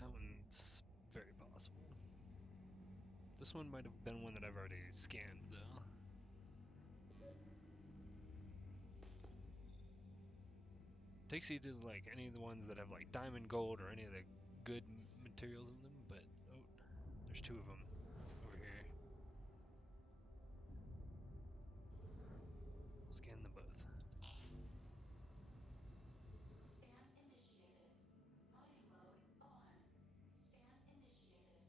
That one's very possible. This one might have been one that I've already scanned though. Takes you to like any of the ones that have like diamond, gold, or any of the good materials in them, but oh, there's two of them over here. Scan them both. Scan initiated. Mining mode on. Scan initiated.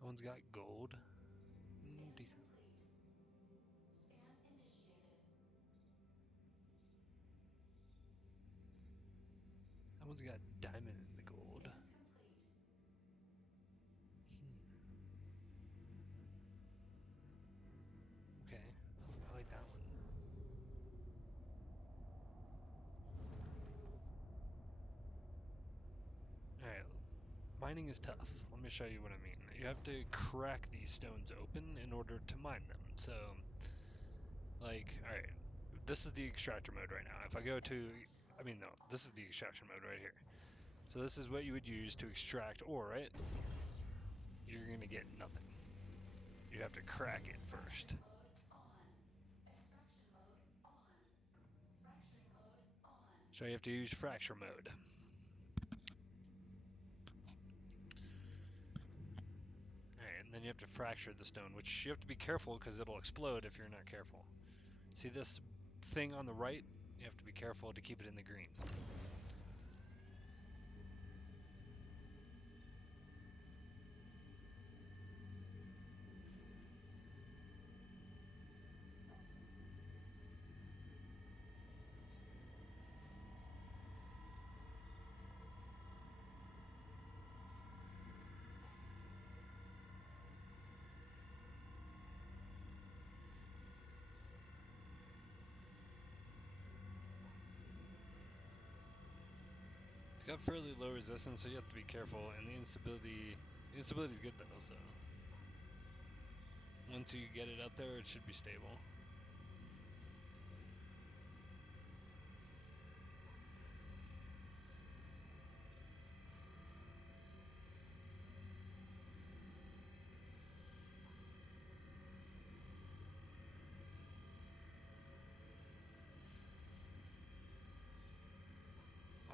That one's got gold. Scan Decent. complete. Scan initiated. That one's got diamond in the gold. Scan complete. Okay, I like that one. Alright, mining is tough. Let me show you what I mean. you have to crack these stones open in order to mine them. So, like, all right, this is the extractor mode right now. If I go to, I mean, no, this is the extraction mode right here. So this is what you would use to extract ore, right? You're gonna get nothing. You have to crack it first. Mode on. Extraction mode on. Fracturing mode on. So you have to use fracture mode. Alright, and then you have to fracture the stone, which you have to be careful because it'll explode if you're not careful. See this thing on the right? You have to be careful to keep it in the green. It's got fairly low resistance, so you have to be careful, and the instability is good though, so once you get it up there, it should be stable.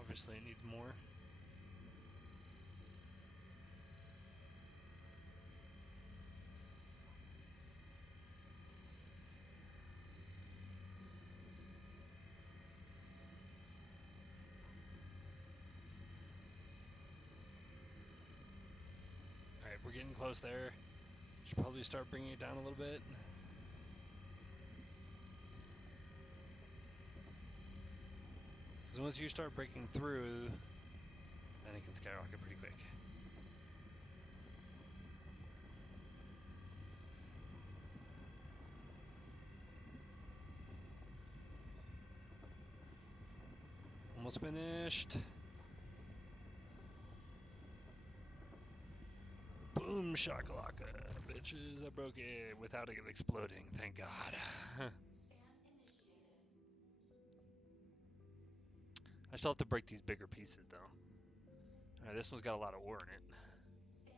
Obviously it needs more. Alright, we're getting close there. Should probably start bringing it down a little bit. Because once you start breaking through, then it can skyrocket pretty quick. Almost finished. Boom shakalaka, bitches. I broke it without it exploding, thank God. Scan initiated. I still have to break these bigger pieces though. Alright, this one's got a lot of ore in it. Scan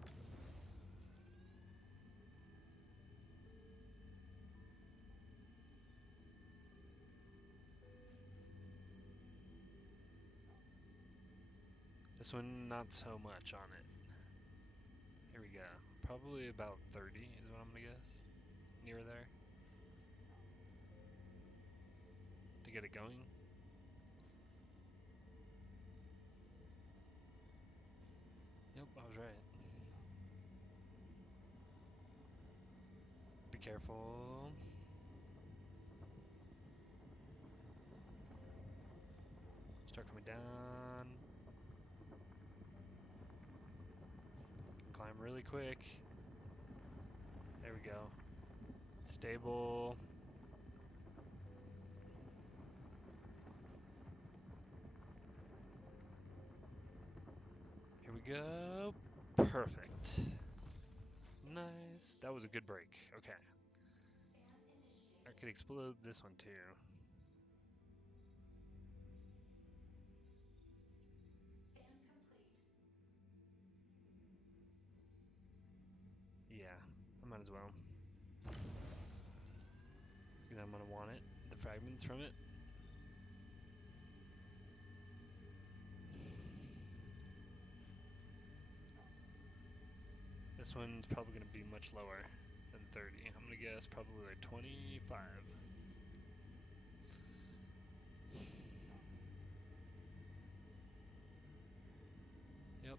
complete. This one, not so much on it. Here we go. Probably about 30 is what I'm gonna guess. Near there. To get it going. Yep, I was right. Be careful. Start coming down. Climb really quick. There we go. Stable. Here we go. Perfect. Nice. That was a good break. Okay. Scan initiated. I could explode this one too. Scan complete. Yeah, I might as well. Because I'm gonna want it. The fragments from it. This one's probably gonna be much lower than 30. I'm gonna guess probably like 25. Yep.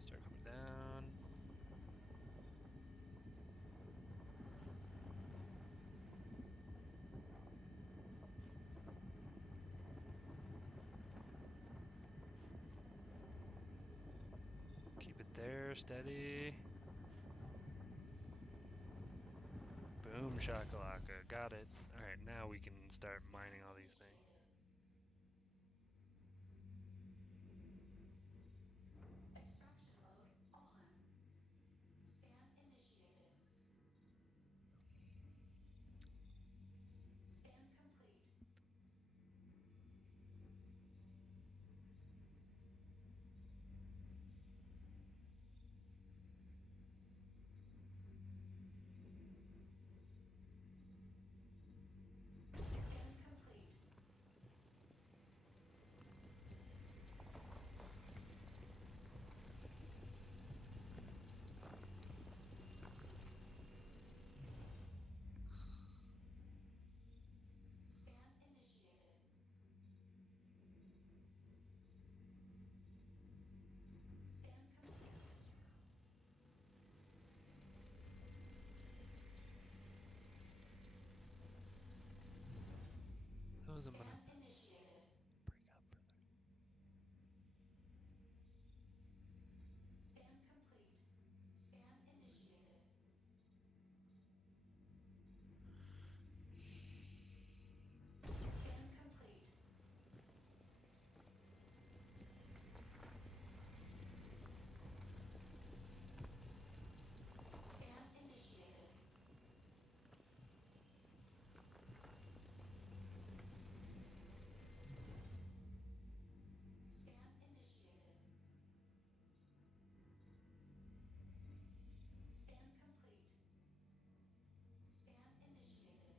Start coming down. Keep it there, steady. Boom. Boom shakalaka. Got it. Alright, now we can start mining all these things. Extraction mode on. Scan initiated. Scan complete. Scan complete. Scan initiated. Scan complete. Those I'm gonna Scan initiated. break up further. Scan complete. Scan initiated. Scan complete. Scan initiated. Scan initiated.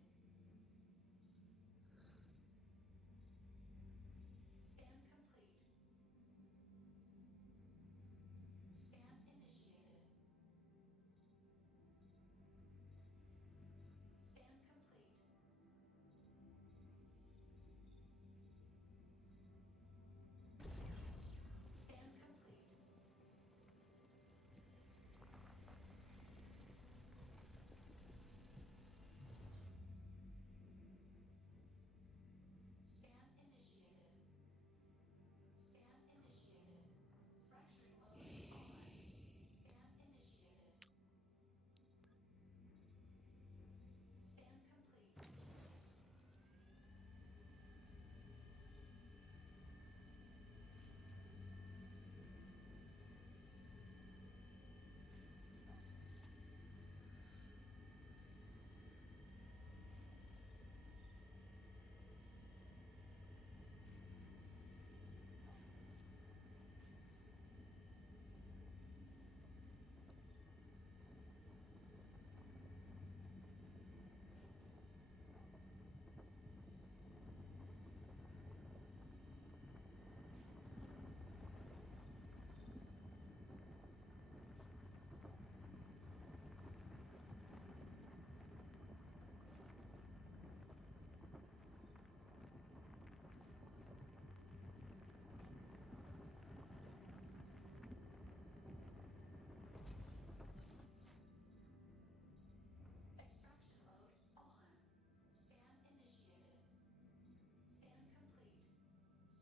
Scan complete. Scan initiated. Scan complete. Scan initiated. Scan complete. Scan complete. Scan initiated. Scan initiated. Fracturing mode on. Scan initiated. Scan complete. Extraction mode on. Scan initiated. Scan complete.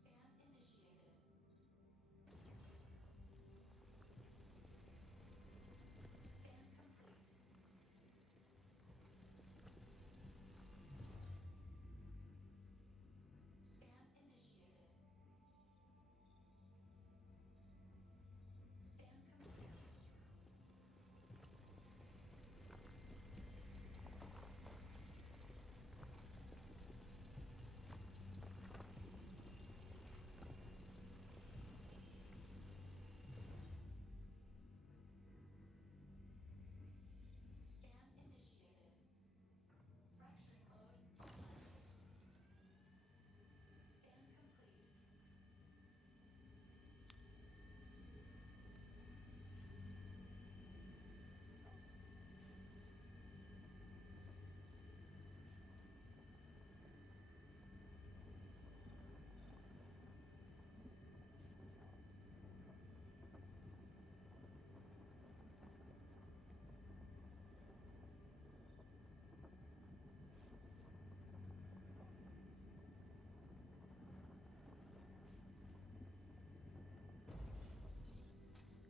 Scan initiated. Scan complete. Scan initiated. Scan complete. Scan initiated. Fracturing mode on. Scan complete.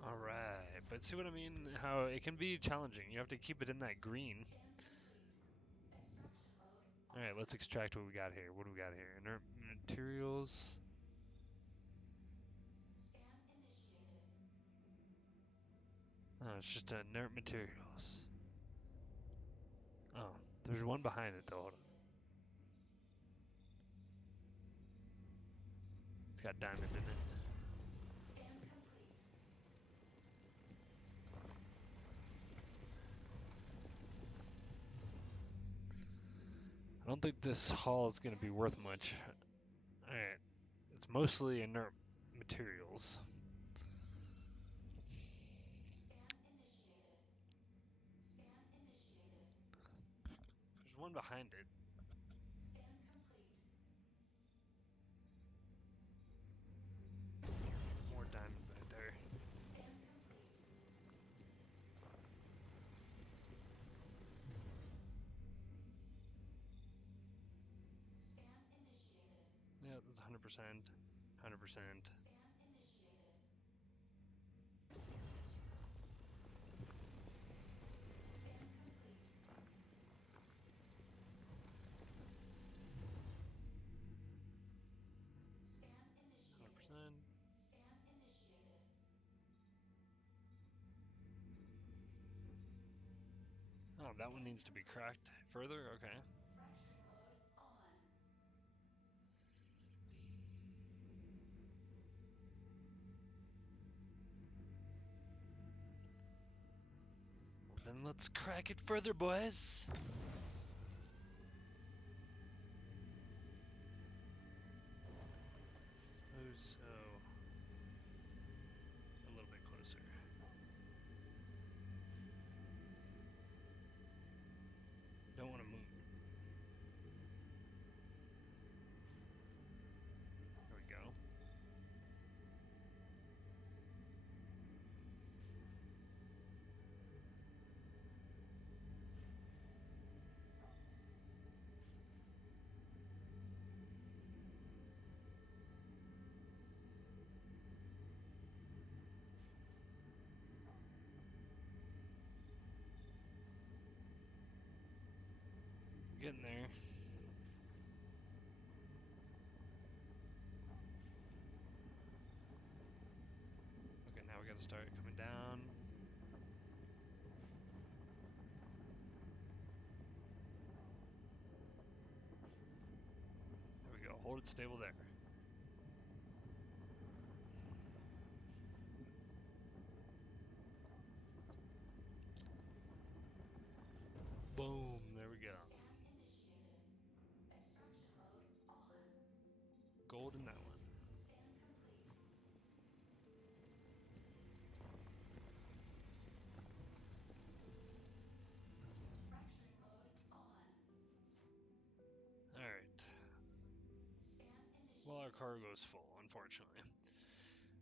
Alright, but see what I mean? How it can be challenging. You have to keep it in that green. Scan complete. Alright, let's extract what we got here. What do we got here? Inert materials. Scan initiated. Oh, it's just inert materials. Oh, there's one behind it though. Hold on. It's got diamond in it. Scan complete. I don't think this haul is going to be worth much. Alright, it's mostly inert materials. Scan initiated. Scan initiated. There's one behind it. Scan complete. More diamond right there. Scan complete. Scan initiated. Yeah, that's 100%. 100%. Scan initiated. Scan complete. Scan initiated. 100%. Scan initiated. Oh, that one needs to be cracked further? Okay. Fracturing mode on. Well, then let's crack it further, boys. Suppose so. A little bit closer. Don't want to move. There we go. Getting there. Okay, now we gotta start coming down. There we go. Hold it stable there. Boom. There we go. Scan initiated. Extraction mode on. Gold in that one. Scan complete. Fracturing mode on. Alright. Scan initiated. Well, our cargo's full, unfortunately.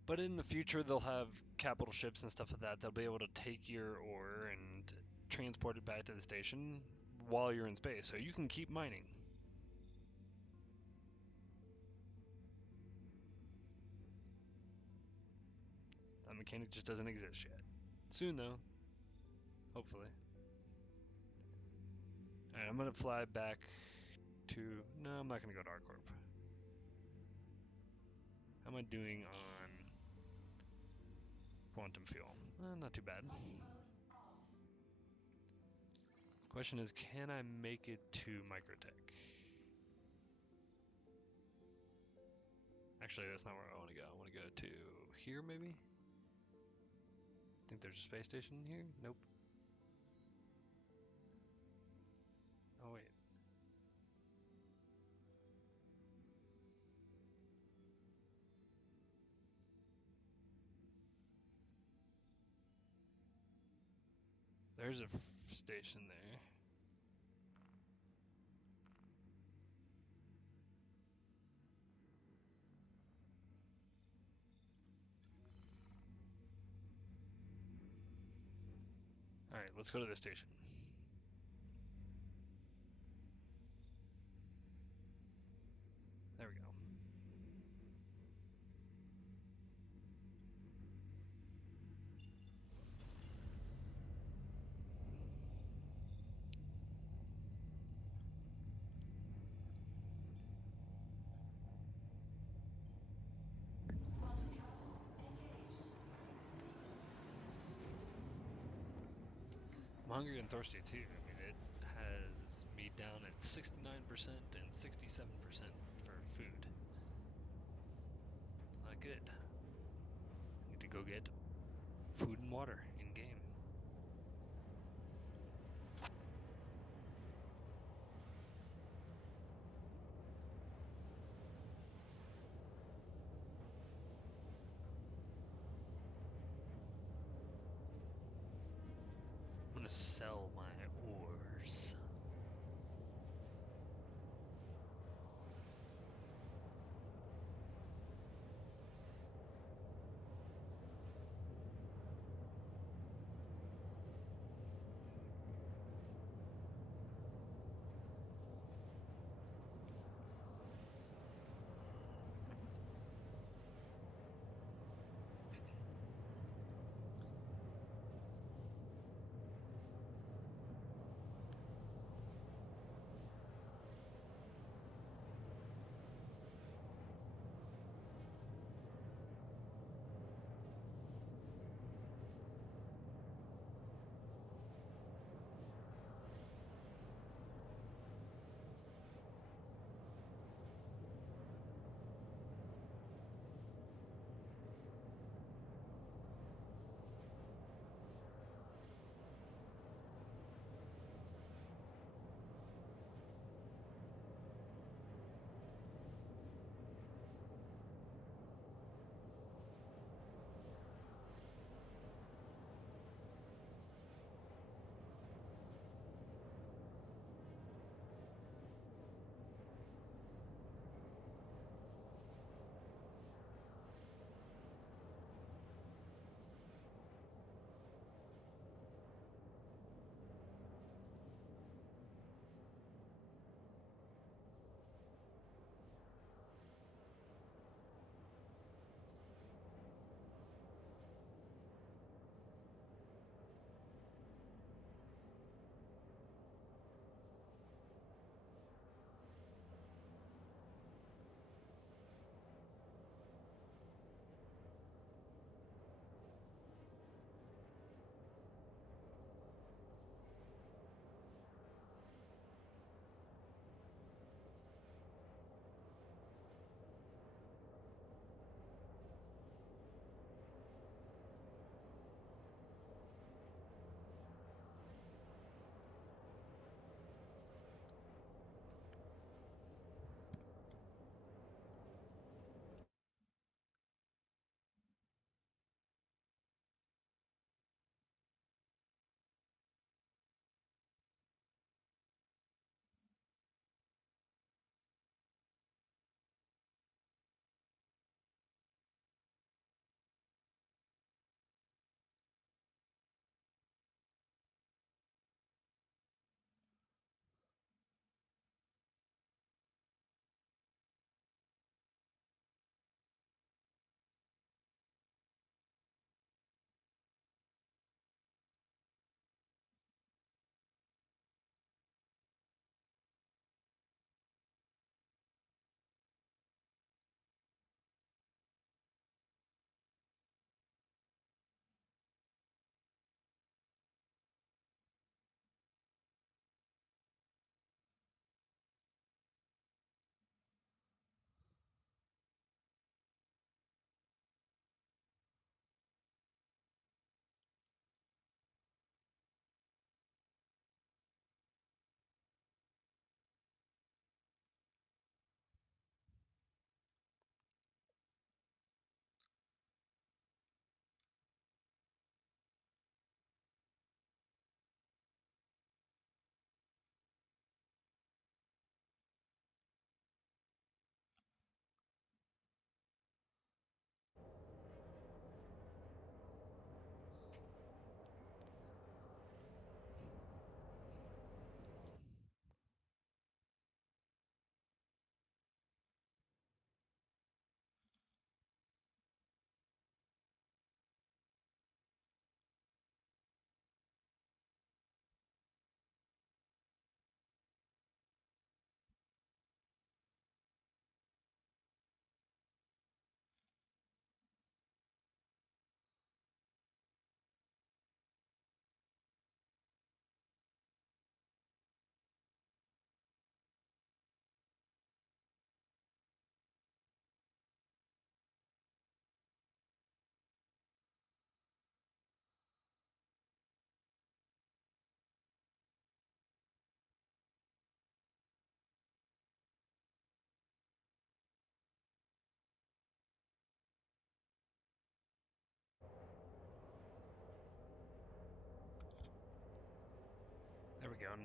But in the future, they'll have capital ships and stuff like that. They'll be able to take your ore and transport it back to the station while you're in space, so you can keep mining. That mechanic just doesn't exist yet. Soon, though. Hopefully. Alright, I'm gonna fly back to... No, I'm not gonna go to ArcCorp. How am I doing on quantum fuel? Not too bad. Mining mode off. Question is, can I make it to Microtech? Actually, that's not where I want to go. I want to go to here, maybe? Think there's a space station here? Nope. Oh, wait. There's a station there. Alright, let's go to the station. There we go. hungry and thirsty too. I mean, it has me down at 69% and 67% for food. It's not good. I need to go get food and water in game. I'm gonna sell my ores.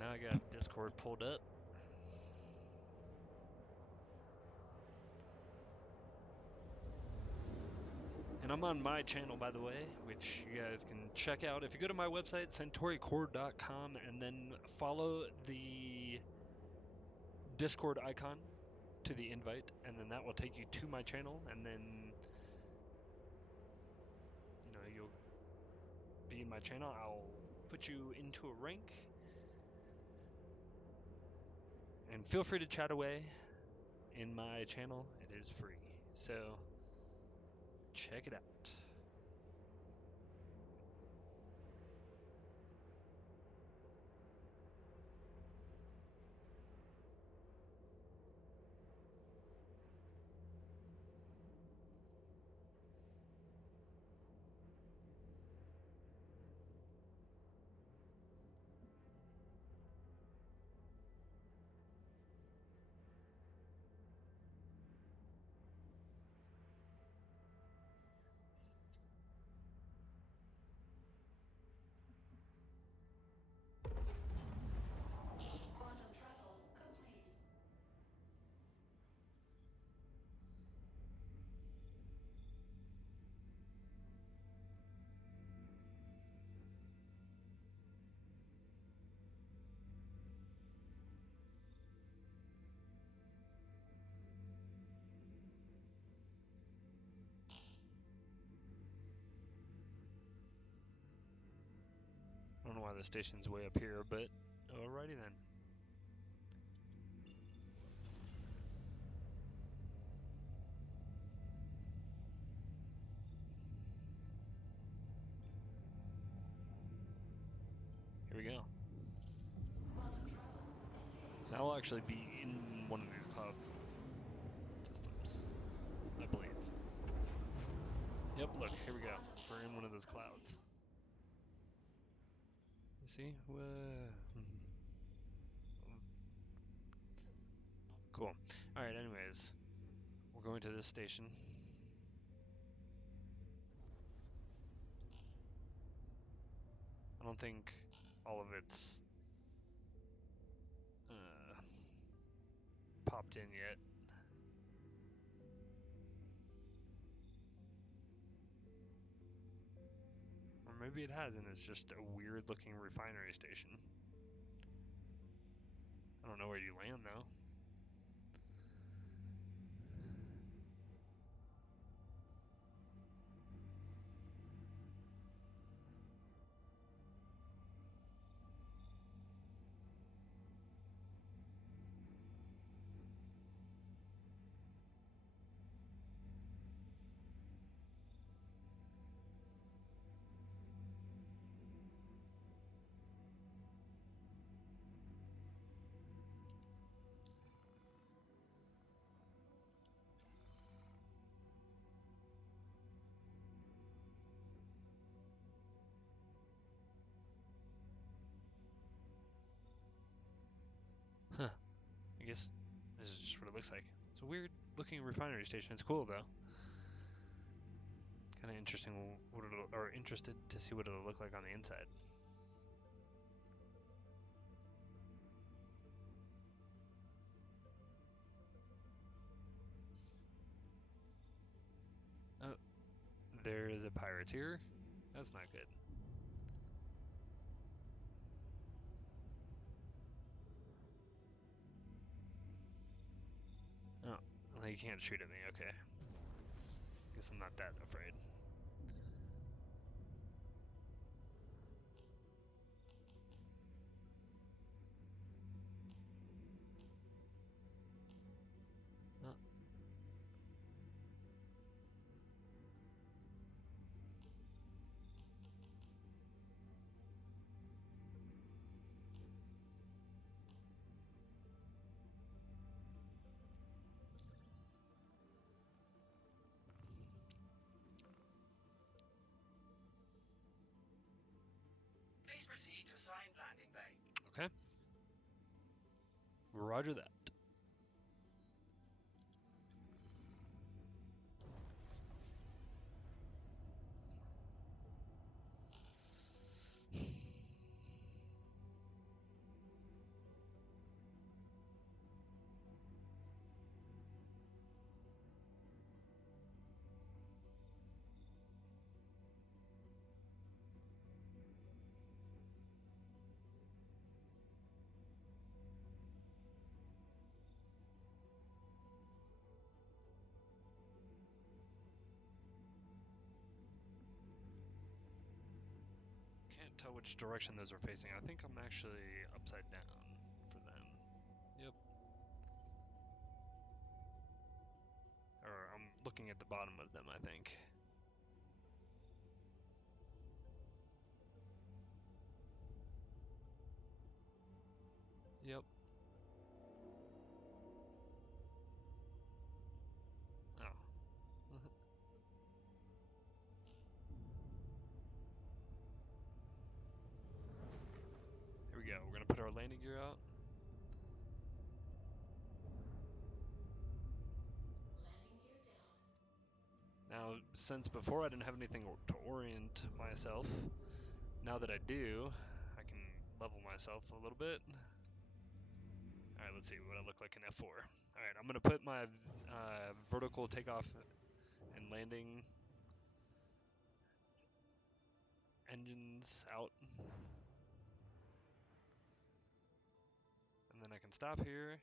now I got Discord pulled up. And I'm on my channel, by the way, which you guys can check out. If you go to my website, centauricore.com, and then follow the Discord icon to the invite, and then that will take you to my channel, and then, you know, you'll be in my channel. I'll put you into a rank, and feel free to chat away in my channel. It is free, so check it out. Quantum travel complete. I don't know why the station's way up here, but alrighty then. Here we go. Quantum travel engaged. Now we'll actually be in one of these cloud systems, I believe. Yep, look, here we go. We're in one of those clouds. You see? Whoa. Cool. Alright, anyways. We're going to this station. I don't think all of it's popped in yet. Or maybe it has, and it's just a weird looking refinery station. I don't know where you land though. Huh. I guess this is just what it looks like. It's a weird looking refinery station. It's cool though. Kind of interesting what it'll, or interested to see what it'll look like on the inside. Oh, there is a pirateer. That's not good. Oh, well, he can't shoot at me. Okay. Guess I'm not that afraid. Oh. Please proceed to assigned landing bay. Okay. Roger that. tell which direction those are facing. I think I'm actually upside down for them. Yep. Or I'm looking at the bottom of them, I think. Yep. Oh. Here we go. We're gonna put our landing gear out. Landing gear down. Now, since before I didn't have anything to orient myself, now that I do, I can level myself a little bit. Alright, let's see what I look like in F4. Alright, I'm gonna put my vertical takeoff and landing engines out. And then I can stop here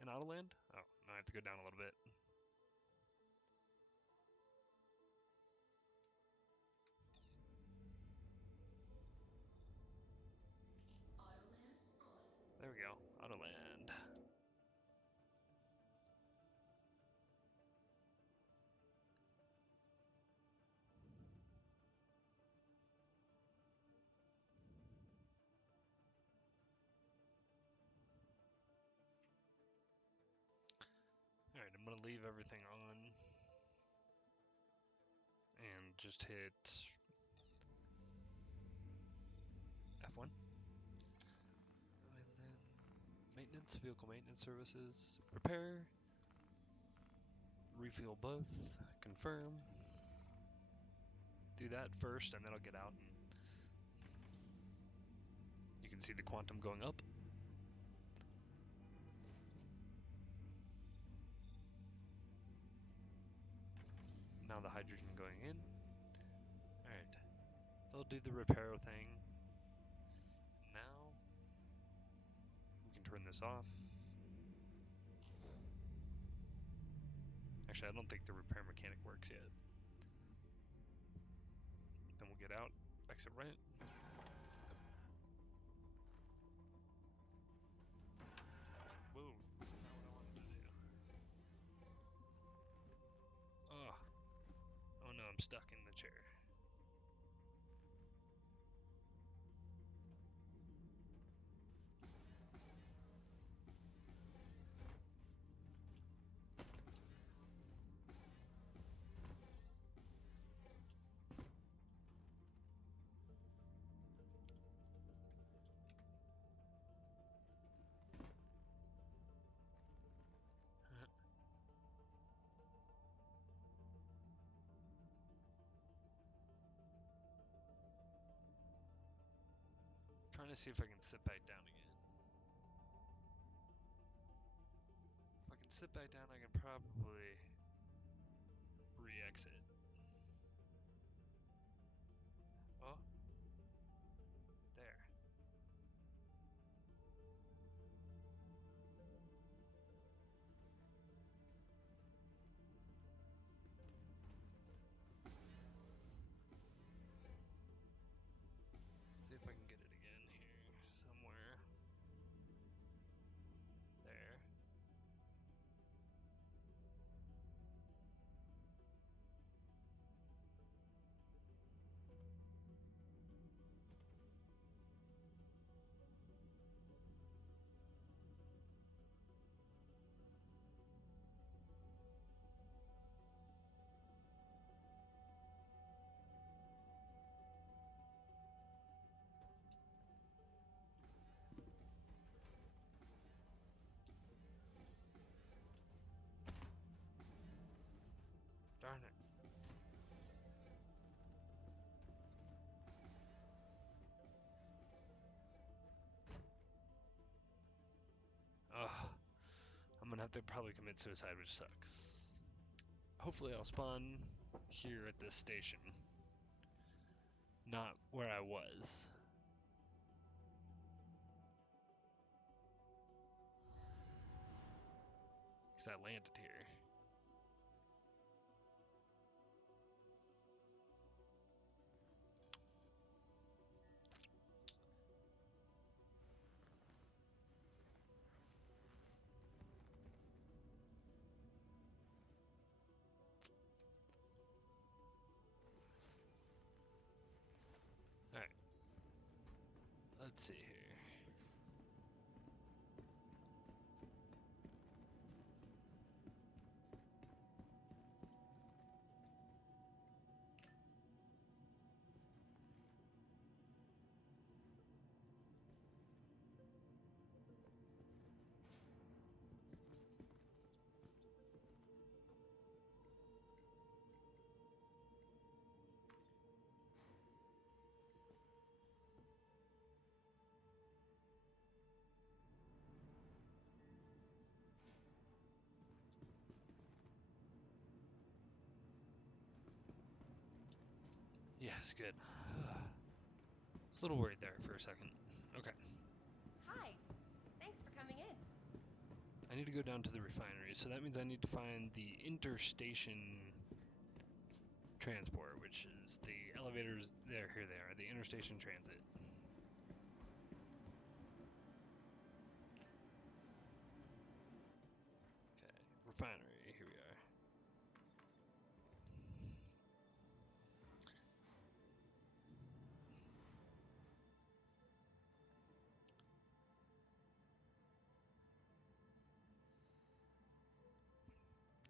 and auto land. Oh, now I have to go down a little bit. Auto land on. There we go, auto land. Alright, I'm gonna leave everything on and just hit F1. And then maintenance, vehicle maintenance services, repair, refuel both, confirm. Do that first and then I'll get out and you can see the quantum going up. Now the hydrogen going in. Alright, they'll do the repair thing. Now we can turn this off. Actually, I don't think the repair mechanic works yet. Then we'll get out, exit right. Whoa, that's not what I wanted to do. Oh no, I'm stuck in the chair. Trying to see if I can sit back down again. If I can sit back down, I can probably re-exit. Oh, there. See if I can get it again here somewhere. There. Darn it. Ugh. I'm gonna have to probably commit suicide, which sucks. Hopefully I'll spawn here at this station. Not where I was. Because I landed here. let's see here. Yes, good. I was a little worried there for a second. Okay. Hi. Thanks for coming in. I need to go down to the refinery, so that means I need to find the interstation transport, which is the elevators. There, here they are, the interstation transit. Okay, refinery, here we are.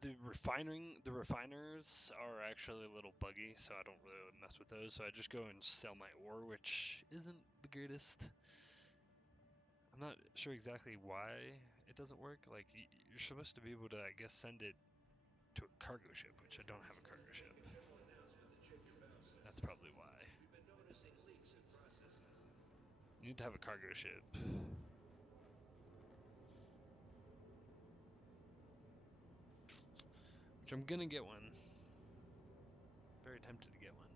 The refiners are actually a little buggy, so I don't really mess with those. So I just go and sell my ore, which isn't the greatest. I'm not sure exactly why it doesn't work. Like you're supposed to be able to, I guess, send it to a cargo ship, which I don't have a cargo ship. That's probably why. We've been noticing leaks in processing. You need to have a cargo ship. Which I'm gonna get one. Very tempted to get one.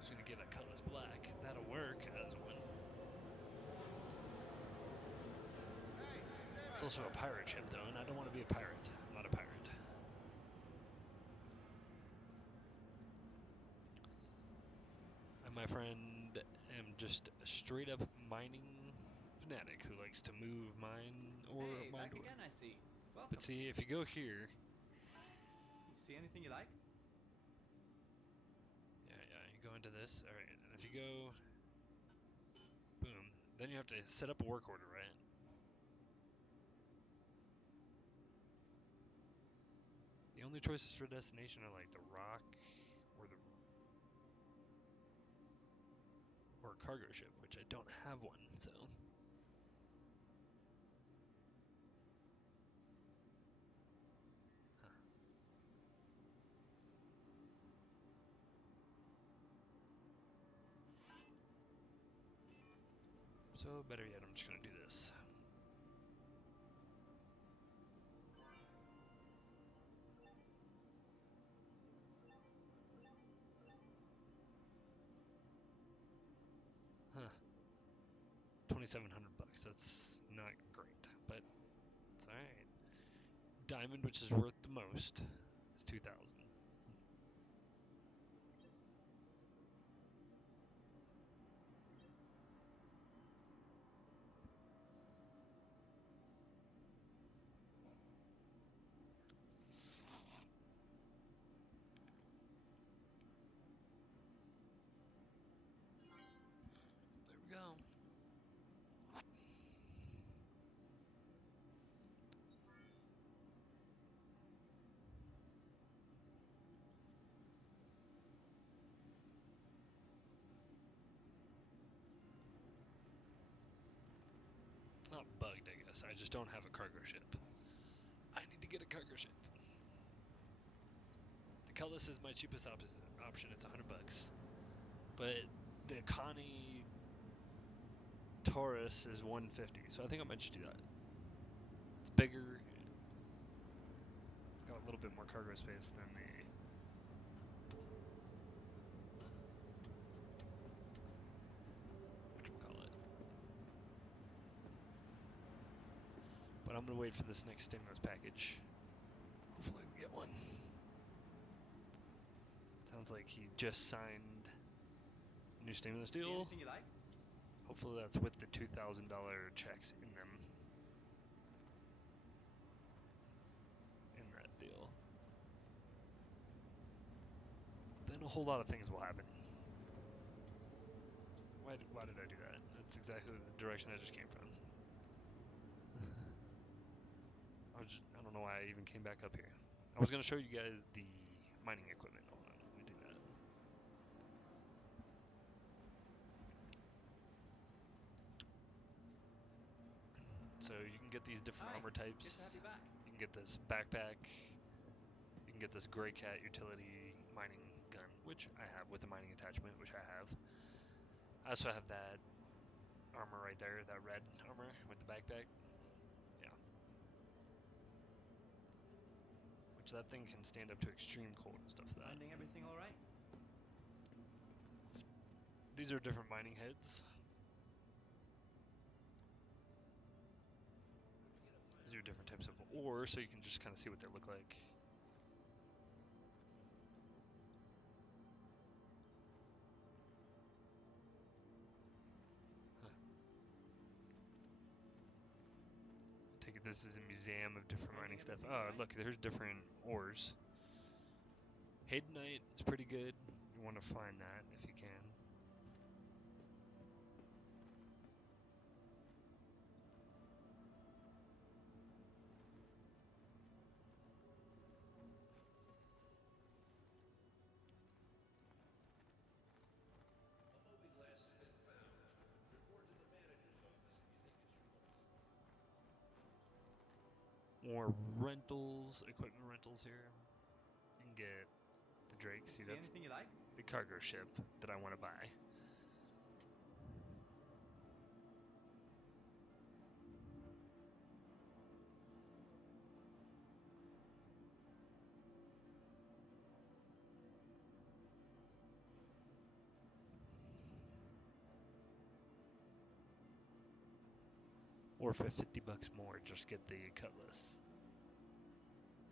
Just gonna get a Cutlass Black. That'll work as one. It's also a pirate ship though, and I don't want to be a pirate. I'm not a pirate. And my friend am just a straight up mining fanatic who likes to move mine or Hey, mine back door. again, I see. Welcome. But see, if you go here, You see anything you like? yeah, you go into this. All right, and if you go, boom, then you have to set up a work order, right? The only choices for destination are like the Rock or the or a cargo ship, which I don't have one, so. Huh. So better yet, I'm just gonna do this. Huh. 2,700 bucks. That's not great, but it's all right. Diamond, which is worth the most, is 2,000. There we go. It's not bugged, I guess. I just don't have a cargo ship. I need to get a cargo ship. The Cutlass is my cheapest option. It's 100 bucks. But the Connie Taurus is 150, so I think I might just do that. It's bigger. It's got a little bit more cargo space than the whatchamacallit. But I'm gonna wait for this next stimulus package. Hopefully we get one. Sounds like he just signed a new stimulus See deal. anything you like? Hopefully that's with the $2,000 checks in them. In that deal. Then a whole lot of things will happen. Why did I do that? That's exactly the direction I just came from. I don't know why I even came back up here. I was gonna show you guys the mining equipment. Hold on, let me do that. So you can get these different Hi. armor Good to have types. you back. You can get this backpack. You can get this Gray Cat utility mining gun, which I have with the mining attachment, which I have. I also have that armor right there, that red armor with the backpack. Yeah. Which that thing can stand up to extreme cold and stuff like that. Finding everything all right? These are different mining heads. These are different types of ore, so you can just kind of see what they look like. Take it this is a museum of different mining stuff. Oh, look, there's different ores. Hadenite is pretty good. You want to find that if you can. A moving glass has been found. Report to the manager's office if you think it's yours. More rentals, equipment rentals here. You can get the Drake. See, See that's anything you like? the cargo ship that I want to buy. Or for 50 bucks more, just get the Cutlass.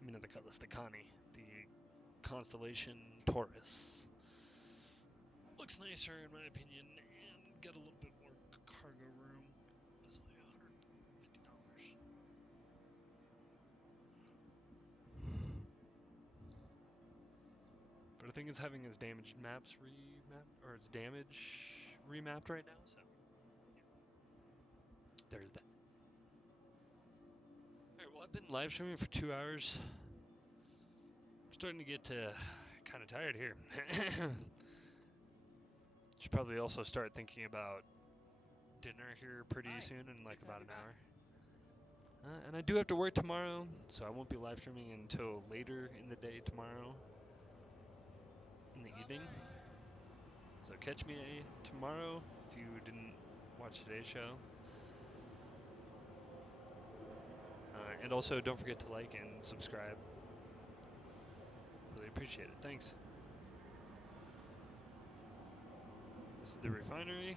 I mean, not the Cutlass, the Connie. The Constellation Taurus. Looks nicer in my opinion, and get a little bit more cargo room. It's only $150. But I think it's having its damaged maps remapped, or its damage remapped right now, so yeah. There's that. Alright, well, I've been live streaming for 2 hours. I'm starting to get kind of tired here. Should probably also start thinking about dinner here pretty Hi. soon in like Good to have about you an back. hour. And I do have to work tomorrow, so I won't be live streaming until later in the day tomorrow, in the evening. So catch me tomorrow if you didn't watch today's show. And also, don't forget to like and subscribe. Really appreciate it. Thanks. This is the refinery.